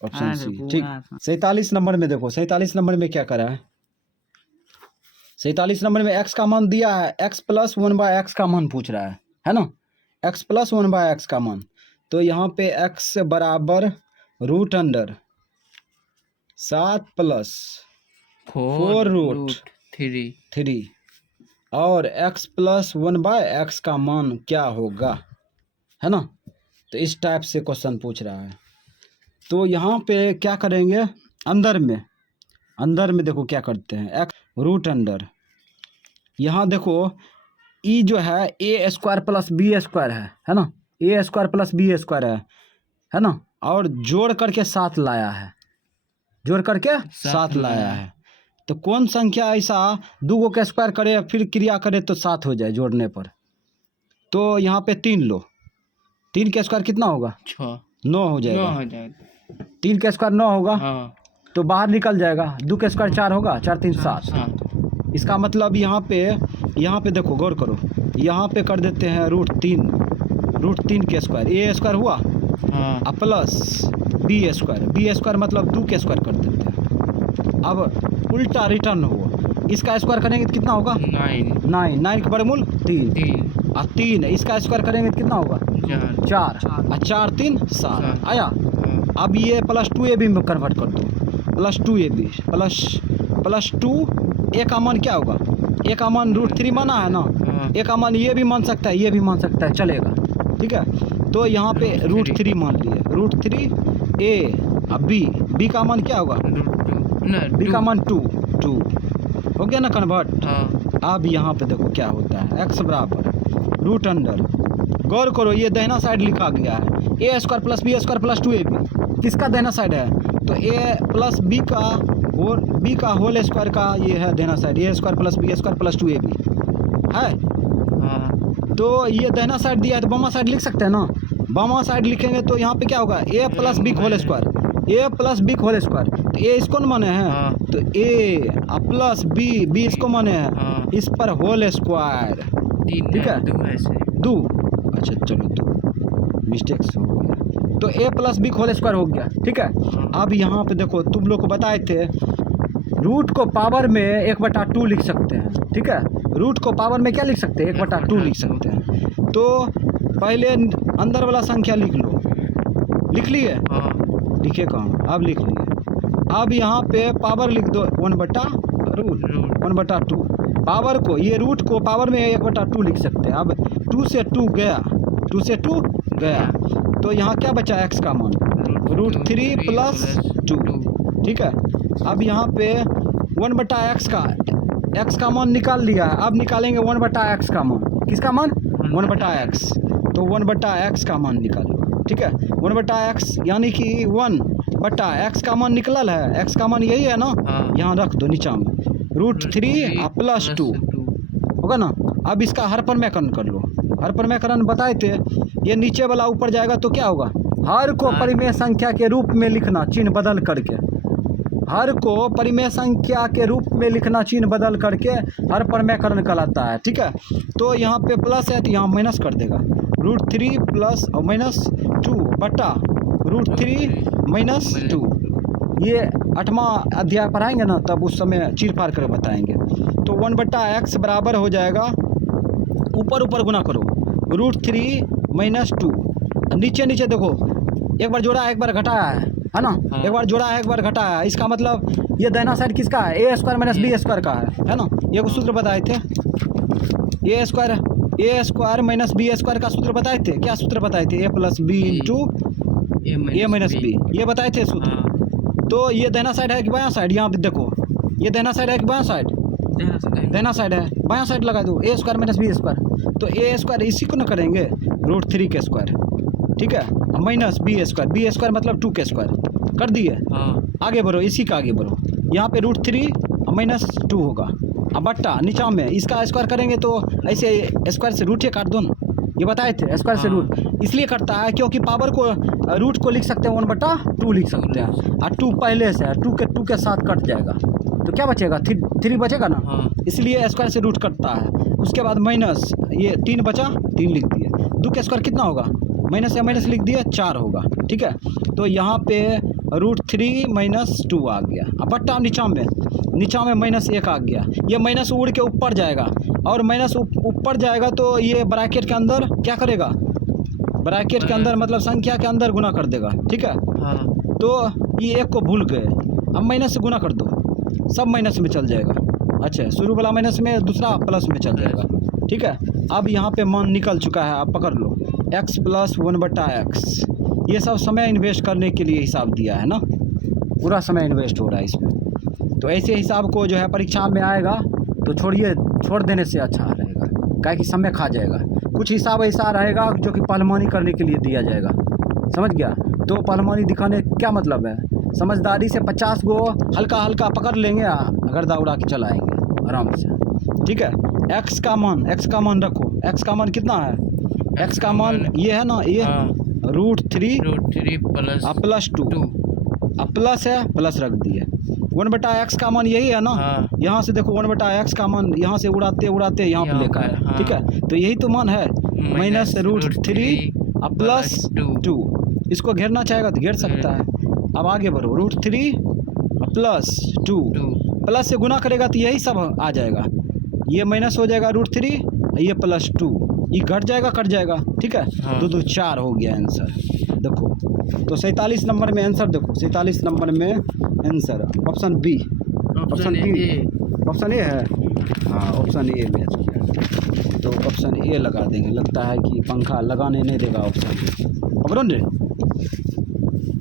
ऑप्शन सी। ठीक, 47 नंबर में देखो, 47 नंबर में क्या करा है, 47 नंबर में x का मान दिया है, x प्लस 1/x का मान पूछ रहा है ना, x प्लस 1/x का मान। तो यहाँ पे x बराबर रूट अंडर 7 प्लस 4 रूट 3 और x प्लस 1/x का मान क्या होगा, है ना। तो इस टाइप से क्वेश्चन पूछ रहा है। तो यहाँ पे क्या करेंगे, अंदर में देखो क्या करते हैं, x रूट अंडर, यहाँ देखो e जो है a square plus B square है ना, a square plus B square है ना, और जोड़ करके 7 लाया है, जोड़ करके 7 लाया है। तो कौन संख्या ऐसा दो का स्क्वायर करे फिर क्रिया करे तो 7 हो जाए जोड़ने पर। तो यहाँ पे 3 लो, 3 का स्क्वायर कितना होगा, 9 हो जाएगा। 3 का स्क्वायर 9 होगा, तो बाहर निकल जाएगा, 2 का स्क्वायर 4 होगा, 4 3 7। इसका मतलब यहाँ पे देखो गौर करो, यहाँ पे कर देते हैं रूट 3 के स्क्वायर, ए स्क्वायर हुआ प्लस बी स्क्वायर मतलब 2 के स्क्वायर कर देते हैं। अब उल्टा रिटर्न हुआ, इसका स्क्वायर करेंगे तो कितना होगा, 9 का वर्गमूल 3 और 3, इसका स्क्वायर करेंगे तो कितना होगा 4 और 4 3 7 आया। अब ये प्लस 2ab में कन्वर्ट कर दो, प्लस 2ab प्लस 2, ए का मान क्या होगा, ए का मान रूट 3 माना है ना, ए का मान ये भी मान सकता है, ये भी मान सकता है, चलेगा, ठीक है। तो यहाँ पे रूट 3 मान लिए, रूट 3 ए, अब बी का मान क्या होगा, बी का मान 2 हो गया ना कन्वर्ट। अब यहाँ पे देखो क्या होता है, x बराबर रूट अंडर, गौर करो ये दाहिना साइड लिखा गया है, a square plus B square plus 2ab, किसका दाहिना साइड है, तो ए प्लस बी का होल स्क्वायर का ये है दाहिना side, a square plus B square plus 2ab है। तो ये दाहिना साइड दिया है तो बामा साइड लिख सकते हैं ना, बामा साइड लिखेंगे तो यहाँ पे क्या होगा, ए प्लस बी होल स्क्वायर, ए प्लस बी होल स्क्वायर, तो ए इसको न माने हैं, तो ए प्लस बी इसको माने हैं, इस पर होल स्क्वायर, ठीक है 2, अच्छा चलो 2 मिस्टेक्स हो गया, तो a plus B whole square हो गया, ठीक है। अब यहाँ पे देखो तुम लोग को बताए थे रूट को पावर में 1/2 लिख सकते हैं, ठीक है, रूट को पावर में क्या लिख सकते हैं, 1/2 लिख सकते हैं। तो पहले अंदर वाला संख्या लिख लो, लिख लिए, लिखे कहाँ, अब लिख लिए। अब यहाँ पे पावर लिख दो 1/2, पावर को, ये रूट को पावर में 1/2 लिख सकते हैं। अब 2 से 2 गया, तो यहाँ क्या बचा, x का मान रूट 3 प्लस 2, ठीक है। अब यहाँ पे 1/x का मान निकाल लिया है, अब निकालेंगे 1/x का मान, किसका मान 1/x, तो 1/x का मान निकालो, ठीक है। 1/x यानी कि 1/x का मान निकलल है, x का मान यही है ना, यहाँ रख दो नीचा में, रूट 3 प्लस 2 होगा ना। अब इसका हर परिमेयकरण कर लो, हर परिमेयकरण बताए थे, ये नीचे वाला ऊपर जाएगा तो क्या होगा, हर को परिमेय संख्या के रूप में लिखना चिन्ह बदल करके, हर को परिमेय संख्या के रूप में लिखना चिन्ह बदल करके हर परिमेयकरण कहलाता है, ठीक है। तो यहाँ पे प्लस है तो यहाँ माइनस कर देगा, रूट 3 प्लस और माइनस 2 बटा रूट 3 माइनस 2। ये 8वां अध्याय पढ़ाएंगे ना, तब उस समय चीर फाड़ कर बताएंगे। तो 1/x बराबर हो जाएगा, ऊपर गुना करो, रूट 3 माइनस 2, नीचे देखो एक बार जोड़ा है एक बार घटाया है ना, एक बार जोड़ा है एक बार घटाया है, इसका मतलब ये दाहिना साइड किसका है, a square minus B square का है ना। ये कुछ सूत्र बताए थे, ए स्क्वायर माइनस बी स्क्वायर का सूत्र बताए थे, क्या सूत्र बताए थे, ए प्लस बी इंटू ए माइनस बी, ये बताए थे सूत्र। तो ये दाहिना साइड है कि बायां साइड, यहाँ पे देखो ये दाहिना साइड है कि बायां साइड, दाहिना साइड है, बायां साइड लगा दो, ए स्क्वायर माइनस बी स्क्वायर, तो ए स्क्वायर इसी को ना करेंगे रूट 3 के स्क्वायर, ठीक है, माइनस बी स्क्वायर मतलब 2 के स्क्वायर कर दिए। आगे बढ़ो, इसी का आगे बढ़ो, यहाँ पे रूट 3 माइनस 2 होगा, अब बट्टा नीचा में इसका स्क्वायर करेंगे तो ऐसे स्क्वायर से रूट काट दो ना, ये बताए थे स्क्वायर से रूट इसलिए करता है क्योंकि पावर को रूट को लिख सकते हैं 1/2 लिख सकते हैं, और 2 पहले से है, 2 के साथ कट जाएगा तो क्या बचेगा, 3 बचेगा ना, इसलिए स्क्वायर से रूट कटता है। उसके बाद माइनस, ये 3 बचा, 3 लिख दिए। 2 का स्क्वायर कितना होगा, माइनस या माइनस लिख दिया, 4 होगा। ठीक है, तो यहाँ पे √3 - 2 आ गया। अब बट्टा नीचा में -1 आ गया। ये माइनस उड़ के ऊपर जाएगा, और माइनस ऊपर जाएगा तो ये ब्रैकेट के अंदर क्या करेगा, ब्रैकेट के अंदर मतलब संख्या के अंदर गुना कर देगा। ठीक है, हाँ। तो ये 1 को भूल गए, अब माइनस से गुना कर दो, सब माइनस में चल जाएगा। अच्छा, शुरू वाला माइनस में, दूसरा प्लस में चल जाएगा। ठीक है, अब यहाँ पे मान निकल चुका है, आप पकड़ लो, x + 1/x। ये सब समय इन्वेस्ट करने के लिए हिसाब दिया है ना, पूरा समय इन्वेस्ट हो रहा है इसमें। तो ऐसे हिसाब को जो है परीक्षा में आएगा तो छोड़ देने से अच्छा रहेगा, क्या कि समय खा जाएगा। कुछ हिसाब ऐसा रहेगा जो कि पहलवानी करने के लिए दिया जाएगा, समझ गया। तो पहलवानी दिखाने क्या मतलब है, समझदारी से 50 गो हल्का हल्का पकड़ लेंगे, अगर दौड़ा के चलाएंगे आराम से। ठीक है, x का मान रखो। x का मान कितना है, x का मान ये है ना, ये √3 + 2 प्लस है, प्लस रख दिए। 1/x का मान यही है ना, यहाँ से देखो 1/x का मान यहाँ से उड़ाते उड़ाते यहाँ पे लेकर आए। ठीक है, तो यही तो मान है, -√3 + 2। इसको घेरना चाहेगा तो घेर सकता है। अब आगे बढ़ो, √3 + 2 प्लस से गुना करेगा तो यही सब आ जाएगा। ये माइनस हो जाएगा √3, ये +2, ये घट जाएगा, कट जाएगा। ठीक है, 2 2 4 हो गया आंसर। देखो, तो 47 नंबर में आंसर देखो, 47 नंबर में answer option B, option A है। हाँ, ऑप्शन ए में, तो ऑप्शन ए लगा देंगे। लगता है कि पंखा लगाने नहीं देगा ऑप्शन, पकड़ो ने,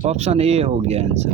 ऑप्शन ए हो गया आंसर।